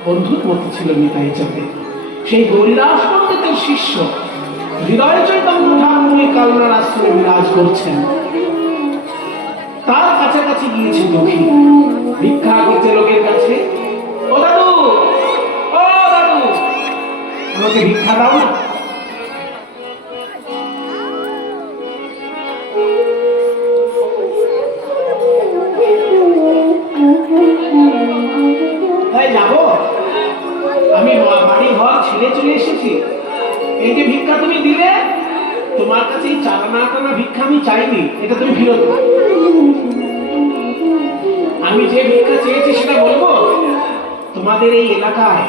বন্ধুর মতো ছিল নিতাই চাঁদের। সেই গৌরীদাস পণ্ডিতের শিষ্য হৃদয় চৈতন্য ঠাকুর কালনার আশ্রমে বিরাজ করছেন। তার কাছাকাছি গিয়েছে দুঃখী, ভিক্ষা করছে লোকের কাছে। ও দাদু, ও দাদু, আমাকে ভিক্ষা দাও না। যাবো, আমি বাড়ি ঘর ছেড়ে চলে এসেছি। এই যে ভিক্ষা তুমি দিলে, তোমার কাছে এই চালানা টানা ভিক্ষা আমি চাইনি, এটা তুমি ফেরত দাও। আমি যে ভিক্ষা চেয়েছি সেটা বলবো। তোমাদের এই এলাকায়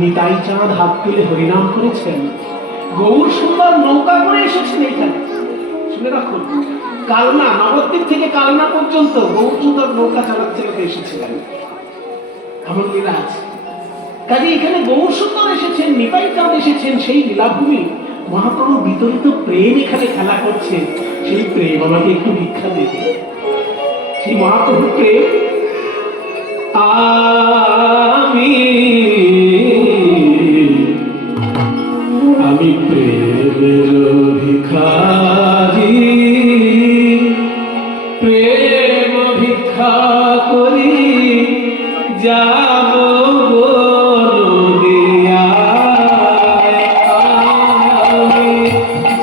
নিতাই চাঁদ হাত তুলে হরিনাম করেছেন, গৌর সুন্দর নৌকা করে এসেছেন এইখানে। শুনে রাখুন, কালনা নবদ্বীপ থেকে কালনা পর্যন্ত গৌর সুন্দর নৌকা চালাতে চালাতে এসেছিলেন। এমন লীলা আছে। কাজে এখানে গৌর সুন্দর এসেছেন, নিতাই চাঁদ এসেছেন, সেই লীলাভূমি। মহাপ্রভু বিতরিত প্রেম এখানে খেলা করছে। সেই প্রেম আমাকে একটু ভিক্ষা দেবে। সেই মহাপ্রভুর প্রেম। আমি প্রেমের ভিখারি, প্রেম ভিক্ষা করি যাব নদিয়ায়, আমি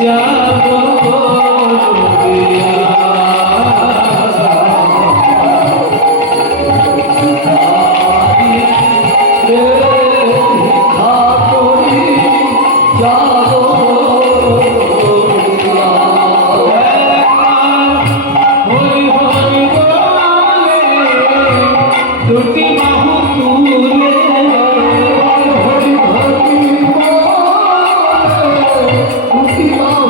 যাব নদিয়ায়। দুটি বাহু তুলে দুটি বাহু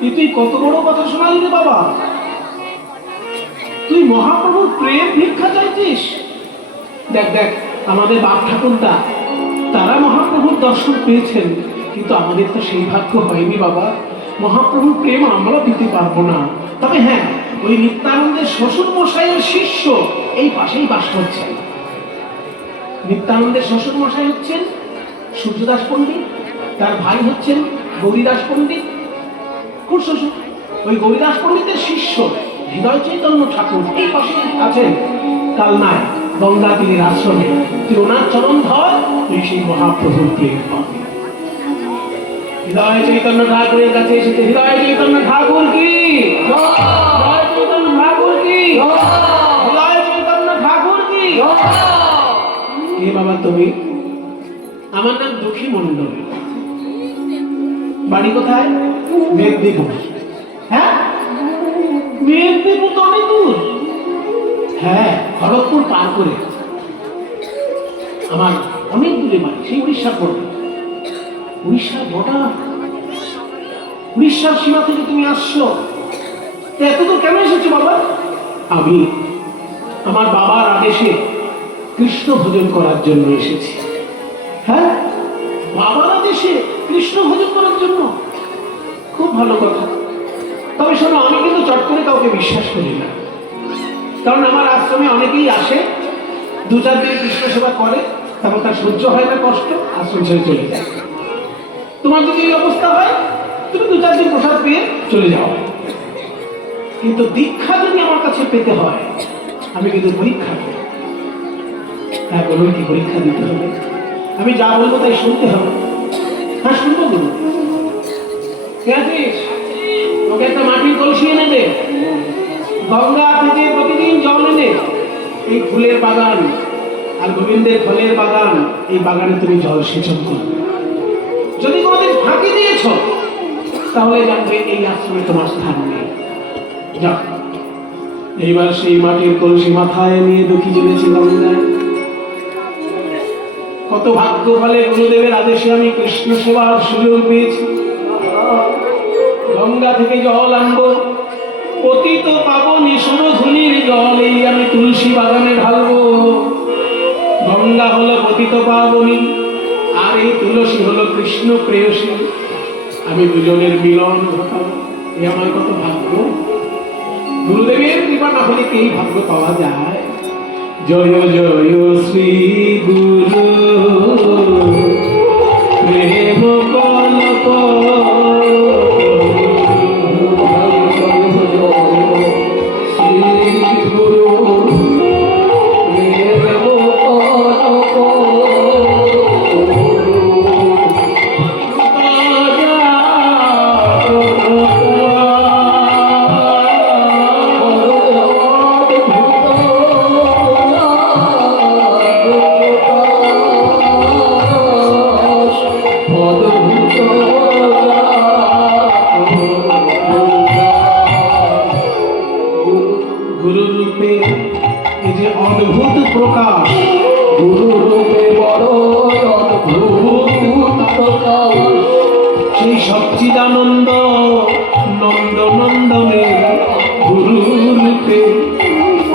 তুই কত বড় কথা শোনালি রে বাবা। তুই মহাপ্রভুর প্রেম ভিক্ষা চাইছিস। দেখ দেখ, আমাদের বাপ ঠাকুরদা তারা মহাপ্রভুর দর্শন পেয়েছেন, কিন্তু আমাদের তো সেই ভাগ্য হয়নি বাবা। মহাপ্রভুর প্রেম আমরা দিতে পারবো না। তবে হ্যাঁ, ওই নিত্যানন্দের শ্বশুর মশাইয়ের শিষ্য এই পাশেই বাস করছেন। নিত্যানন্দের শ্বশুর মশাই হচ্ছেন সূর্যদাস পণ্ডিত, তার ভাই হচ্ছেন গৌরীদাস পণ্ডিত, খুব শ্বশুর। ওই গৌরীদাস পণ্ডিতের শিষ্য হৃদয় চৈতন্য ঠাকুর এই পাশে আছেন কালনায় গঙ্গা তীরের আশ্রমে। তুই ওনার চরণ ধর, তুই সেই মহাপ্রভুর প্রেম পাবি। হৃদয় চৈতন্য ঠাকুরের কাছে এসেছে। হৃদয় চৈতন্য ঠাকুর কি, হৃদয় চৈতন্য ঠাকুর কি, হৃদয় চৈতন্য ঠাকুর কি। কে বাবা তুমি? আমার নাম দুঃখী মন্ডল। বাড়ি কোথায়? মেদিনীপুর। হ্যাঁ, মেদিনীপুর তো অনেক দূর। হ্যাঁ, খড়গপুর পার করে আমার অনেক দূরে বাড়ি, সেই উড়িষ্যার বর্ডার। উড়িষ্যার বর্ডার, উড়িষ্যার সীমা থেকে তুমি আসছো। এত দূর কেন এসেছো বাবা? আমি আমার বাবার আদেশে কৃষ্ণ ভোজন করার জন্য এসেছি। হ্যাঁ, বাবার আদেশে কৃষ্ণ ভোজন করার জন্য? খুব ভালো কথা। তবে শোনো, আমি কিন্তু চট করে কাউকে বিশ্বাস করি না। কারণ আমার আশ্রমে অনেকেই আসে, দু চার দিন কৃষ্ণ সেবা করে, তারপর তার সহ্য হয় না কষ্ট, আশ্রম ছেড়ে চলে যায়। তোমার যদি এই অবস্থা হয়, তুমি দু চার দিন প্রসাদ পেয়ে চলে যাও। কিন্তু দীক্ষা যদি আমার কাছে পেতে হয়, আমি কিন্তু পরীক্ষা দেব। হ্যাঁ বলুন, কি পরীক্ষা দিতে হবে? আমি যা বলবো তাই শুনতে হবে। হ্যাঁ শুনবো বলুন। ঠিক আছে, ওকে একটা মাটির কলসি এনে দে, গঙ্গা থেকে প্রতিদিন জল এনে এই ফুলের বাগান আর গোবিন্দের ফলের বাগান, এই বাগানে তুমি জল সেচন করবে। যদি কোনোদিন ফাঁকি দিয়েছ, তাহলে জানবে এই আশ্রমে তোমার স্থান নেই। যাও, এইবার সেই মাটির কলসি মাথায় নিয়ে দুঃখী চলেছি গঙ্গায়। কত ভাগ্য বলে গুরুদেবের আদেশে আমি কৃষ্ণ সেবার সুযোগ পেয়েছি। গঙ্গা থেকে জল আনবো, পতিত পাবনী সুরধুনির জল এই আমি তুলসী বাগানে ঢালবো। গঙ্গা হলো পতিত পাবনী, আর এই তুলসী হলো কৃষ্ণ প্রেয়সী। আমি দুজনের মিলন ঘটাবো। এ আমার কত ভাগ্য। গুরুদেবের কৃপা না হলে কি ভাগ্য পাওয়া যায়? জয় জয় শ্রী গুরু প্রেম কল্প। সচ্চিদানন্দ নন্দ নন্দনে গুরু রূপে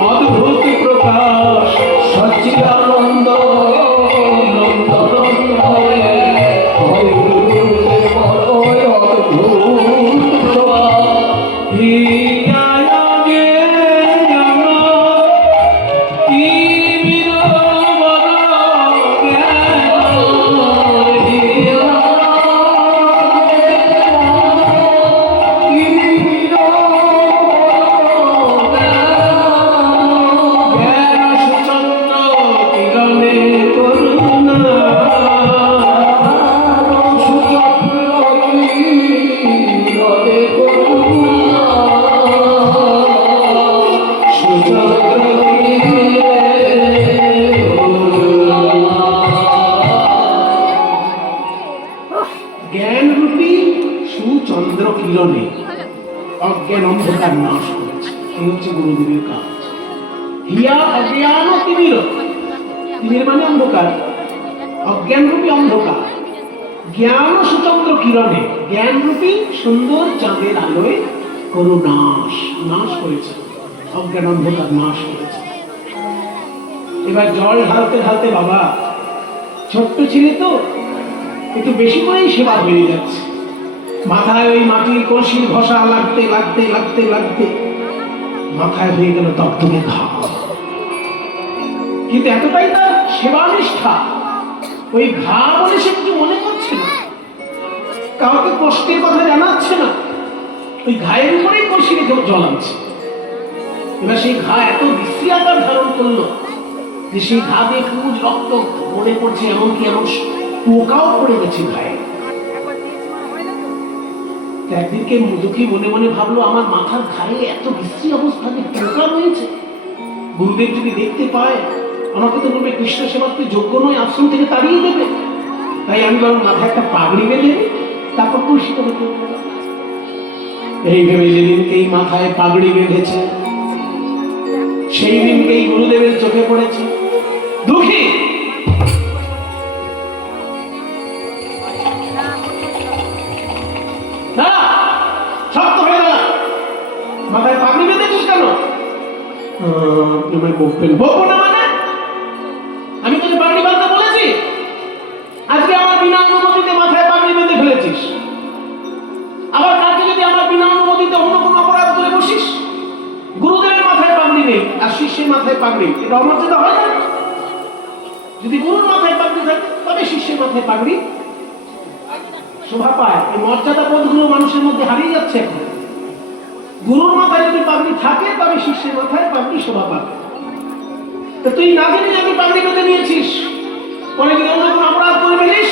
অদ্ভুত প্রকাশ। সচ্চিদানন্দ নন্দ নন্দনে অজ্ঞান অন্ধকার নাশ করেছে। এই হচ্ছে গুরুদেবের কাজ। হিয়া অজ্ঞান তিমির, তিমির মানে অন্ধকার, অজ্ঞান রূপী অন্ধকার জ্ঞান সুচন্দ্র কিরণে জ্ঞানরূপী সুন্দর চাঁদের আলোয় করু নাশ করেছে, অজ্ঞান অন্ধকার নাশ করেছে। এবার জল ঢালতে ঢালতে বাবা ছোট্ট ছেলে তো একটু বেশি করেই সেবা হয়ে যাচ্ছে। মাথায় ওই মাটির কলসির ঘষা লাগতে লাগতে লাগতে লাগতে মাথায় হয়ে গেল তপ্তকে ঘা। কিন্তু এতটাই তার সেবা নিষ্ঠা, ওই ঘা বলে সে কিছু মনে করছে না, কাউকে কষ্টের কথা জানাচ্ছে না, ওই ঘায়ের উপরেই কলসি রেখে জল আনছে। এবার সেই ঘা এত বিশ্রী আকার ধারণ করলো যে সেই ঘা দিয়ে পুজ রক্ত মনে পড়ছে, এমনকি এমন পোকাও পড়ে গেছে ঘায়ে। একদিনকে দুঃখী মনে মনে ভাবলো, আমার মাথার ঘায়ে এত বিশ্রী অবস্থাতে পোকা রয়েছে, গুরুদেব যদি দেখতে পায় আমাকে তো বলবে কৃষ্ণ সেবাতে যোগ্য নয়, আশ্রম থেকে তাড়িয়ে দেবে। তাই আমি বরং মাথায় একটা পাগড়ি বেঁধে তারপর কলসি করে করবো। এই ভেবে যেদিনকেই মাথায় পাগড়ি বেঁধেছে সেই দিনকেই গুরুদেবের চোখে পড়েছে দুঃখী। না শক্ত হয়ে না, মাথায় পাগড়ি বেঁধেছিস কেন? তুমি বকবেন, বকবো না মানে? আমি তোকে পাগড়ি বাঁধতে বলেছি? আজকে আমার বিনা অনুমতিতে মাথায় পাগড়ি বেঁধে ফেলেছিস, আবার কালকে যদি আমার বিনা অনুমতিতে অন্য কোনো অপরাধ করে বসিস। গুরুদেবের মাথায় পাগড়ি নেই আর শিষ্যের মাথায় পাগড়ি, এটা অমর্যাদা হয় না? যদি গুরুর মাথায় পাগড়ি থাকে তবে শিষ্যের মাথায় পাগড়ি শোভা পায়। এই মর্যাদা বোধগুলো মানুষের মধ্যে হারিয়ে যাচ্ছে এখন। গুরুর মাথায় যদি পাগড়ি থাকে তবে শিষ্যের মাথায় পাগড়ি শোভা পাবে। তো তুই না জেনে আমি পাগড়ি বেঁধে নিয়েছিস, পরে যদি অন্য কোনো অপরাধ করে ফেলিস,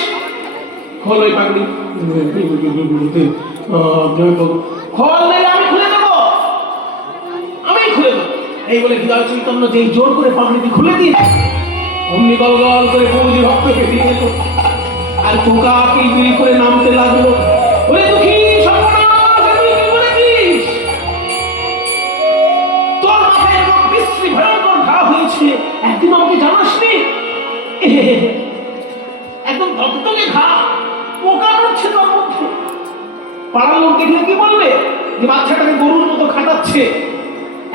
খোল ওই পাগড়ি। খোল দিলে আমি খুলে দেবো, আমি খুলে দেবো। এই বলে হৃদয় চৈতন্য যেই জোর করে পাগড়িটি খুলে দিয়ে অমনি গল গল করে বৌদি ভক্তকে দিয়ে যেত, আর পোকাকে গুলি করে নামতে লাগলো। ওরে দুঃখী সর্বনাশ, তুই কি করেছিস? তোর মাথায় এমন বিশ্রী ভয়ঙ্কর ঘা হয়েছে, একদিন আমাকে জানাসনি? একদম ভক্তকে ঘা, পোকা নড়ছে তোর মধ্যে। পাড়ার লোক দেখলে কি বলবে যে বাচ্চাটাকে গরুর মতো খাটাচ্ছে?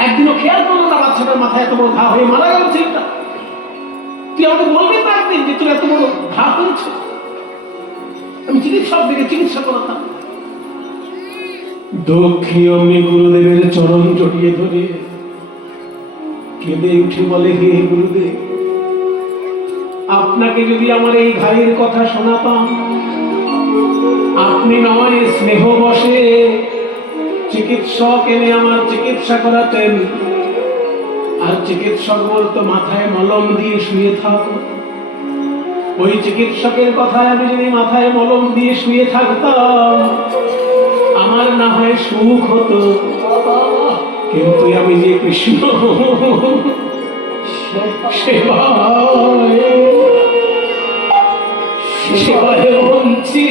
একদিনও খেয়াল করলো না বাচ্চাটার মাথায় এত বড় ঘা হয়ে মারা গেল ছেলেটা। তুই আমাকে বলবি তো একদিন যে তোর এত বড় ঘা হয়েছে? আমি চিকিৎসক দেখে চিকিৎসা করাতাম। দক্ষী অমনি গুরুদেবের চরণ জড়িয়ে ধরে কেঁদে উঠে বলে, হে গুরুদেব, আপনাকে যদি আমার এই ঘায়ের কথা শোনাতাম, আপনি নয় স্নেহ বসে চিকিৎসক এনে আমার চিকিৎসা করাতেন। আর চিকিৎসক বলতো মাথায় মলম দিয়ে শুয়ে থাকো। ওই চিকিৎসকের কথায় আমি যদি মাথায় মলম দিয়ে শুয়ে থাকতাম, আমার না হয় সুখ হতো। কিন্তু আমি যে কৃষ্ণ সেবায় বলছি,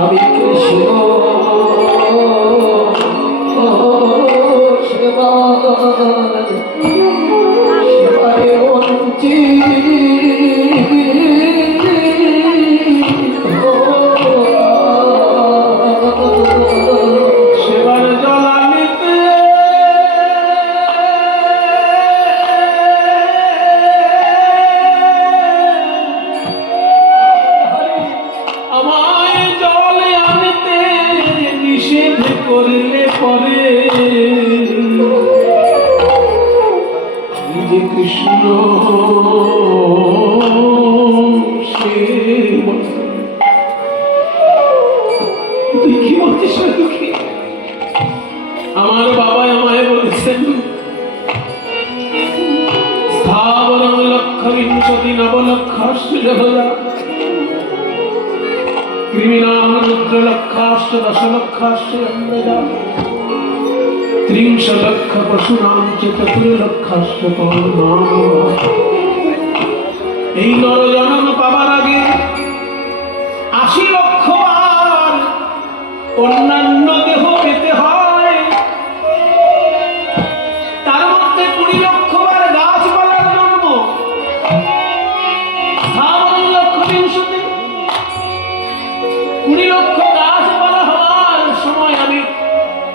আমি কৃষ্ণ সেবায় বঞ্চি সেবার জলানিতে আমায় জলে আনতে নিষেধ করলে পরে কৃষ্ণ সে বলে, তুই কি বলছিস দুঃখী? আমার বাবা আমায় বলেছেন স্থাবরং লক্ষ বিংশতি নবলক্ষাশ্চ জগদা কৃমিণাং রুদ্রলক্ষাশ্চ দশলক্ষাশ্চ অন্যদা ত্রিংশ লক্ষ পশুনাং চ চতুর্লক্ষাশ্চ কর্মাণ। এই নরজনম পাবার আগে ৮০ লক্ষ বার অন্যান্য দেহ পেতে হয়। তার মধ্যে ২০ লক্ষ বার গাছপালার জন্ম, ৫ লক্ষ ২০ লক্ষ গাছপালা হওয়ার সময় আমি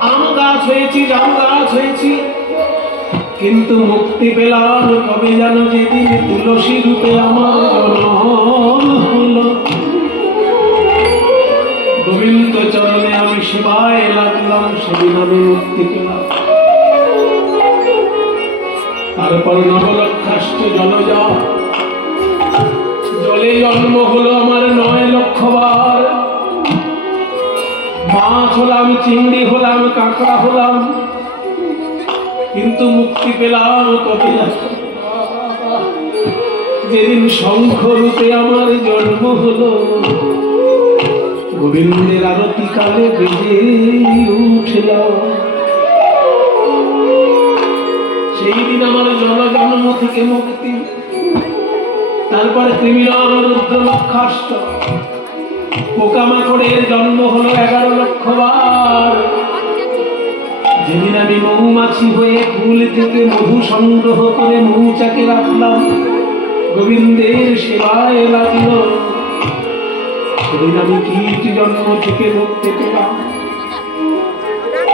আম গাছ হয়েছি, জাম গাছ হয়েছি, কিন্তু মুক্তি পেলাম কবে জানো? যেদিন তুলসী রূপে আমার জন্ম হলো। গোবিন্দ চরণে আমি সেবায় লাগলাম, সেদিন আমি মুক্তি পেলাম। তারপরে নবলক্ষাশ্চ জলজা, জলে জন্ম হলো আমার ৯ লক্ষ বার। মাছ হলাম, চিংড়ি হলাম, কাঁকড়া হলাম, কিন্তু মুক্তি পেলাম কবে জানো? যেদিন শঙ্খ রূপে আমার জন্ম হলো। গোবিন্দের আরতি কালে বেজে উঠল, সেই দিন আমার জল জন্ম থেকে মুক্তি। তারপরে কৃমিণাং রুদ্রলক্ষাশ্চ, পোকামাকড়ের জন্ম হলো ১১ লক্ষ বার। যেদিন আমি মৌমাছি হয়ে ফুল থেকে মধু সংগ্রহ করে মৌচাকে রাখলাম, গোবিন্দের সেবায় লাগল, সেদিন আমি কীট জন্ম থেকে মুক্তি পেলাম।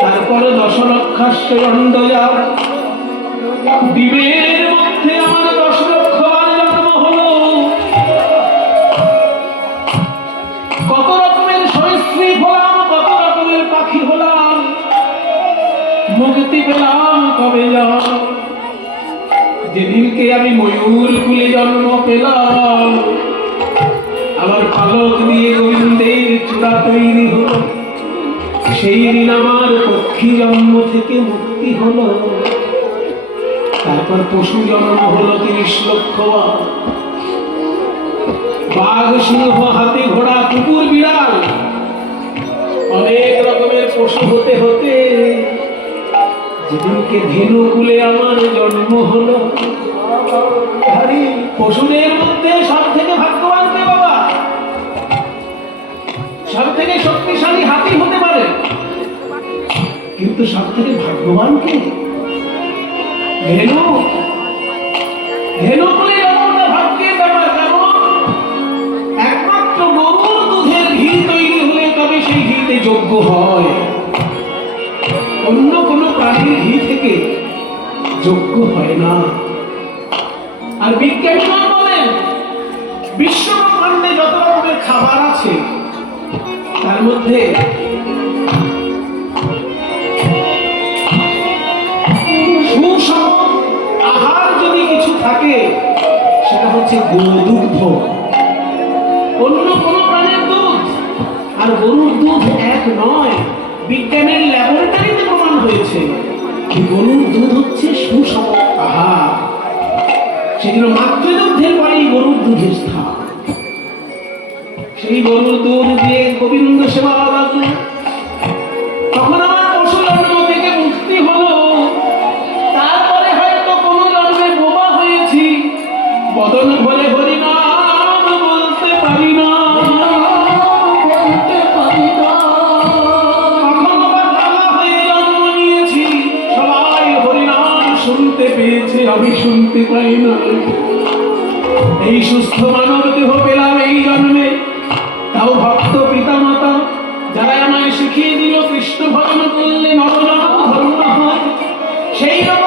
তারপরে ১০ লক্ষাশ্চ অন্ডজা, ডিমের মধ্যে আমার ১০ লক্ষ বার জন্ম হলো। কত রকমের সরীসৃপ হলাম, কত রকমের পাখি হলাম, মুক্তি পেলাম কবে জানো? যেদিনকে আমি ময়ূর কুলে জন্ম পেলাম। আমার পালক দিয়ে গোবিন্দের চূড়া তৈরি হলো, সেই দিন আমার পক্ষী জন্ম থেকে মুক্তি হলো। তারপর পশু জন্ম হলো ৩০ লক্ষ বার। বাঘ, সিংহ, হাতি, ঘোড়া, কুকুর, বিড়াল, অনেক রকমের পশু হতে হতে যেদিনকে ধেনু কুলে আমার জন্ম হলো। পশুদের মধ্যে সব থেকে ভাগ্যবান কে বাবা? সব থেকে শক্তিশালী হাতি হতে পারে, কিন্তু সব থেকে ভাগ্যবান কে? ধেনু। ধেনু কুলে জন্মটা ভাগ্যের ব্যাপার। কারণ একমাত্র গরুর দুধের ঘি তৈরি হলে তবে সেই ঘিতে যোগ্য হয়, অন্য কোনো প্রাণীর ঘি থেকে যোগ্য হয় না। আর বিজ্ঞানীগণ বলেন বিশ্ব ব্রহ্মাণ্ডে যত রকমের খাবার আছে তার মধ্যে সুষম আহার যদি কিছু থাকে সেটা হচ্ছে গোদুগ্ধ। অন্য কোনো প্রাণীর দুধ আর গরুর দুধ এক নয়। বিজ্ঞানের ল্যাবরেটরিতে প্রমাণ হয়েছে গরুর দুধ হচ্ছে সুষম আহার। সেজন্য মাতৃদুগ্ধের পরেই গরুর দুধের স্থান। সেই গরুর দুধ দিয়ে গোবিন্দ সেবা লাগলো। তখন আমার পশু জন্ম থেকে মুক্তি হলো। তারপরে হয়তো কোনো জন্মে বোবা হয়েছি, বদন ভরে হরি নাম বলতে পারি না। শুনতে পেয়েছে, আমি শুনতে পাই না। এই সুস্থ মানব দেহ পেলাম এই জন্মে, তাও ভক্ত পিতা মাতা যারা আমায় শিখিয়ে দিল কৃষ্ণ ভজন করলে নরজন্ম ধন্য হয়, সেই রকম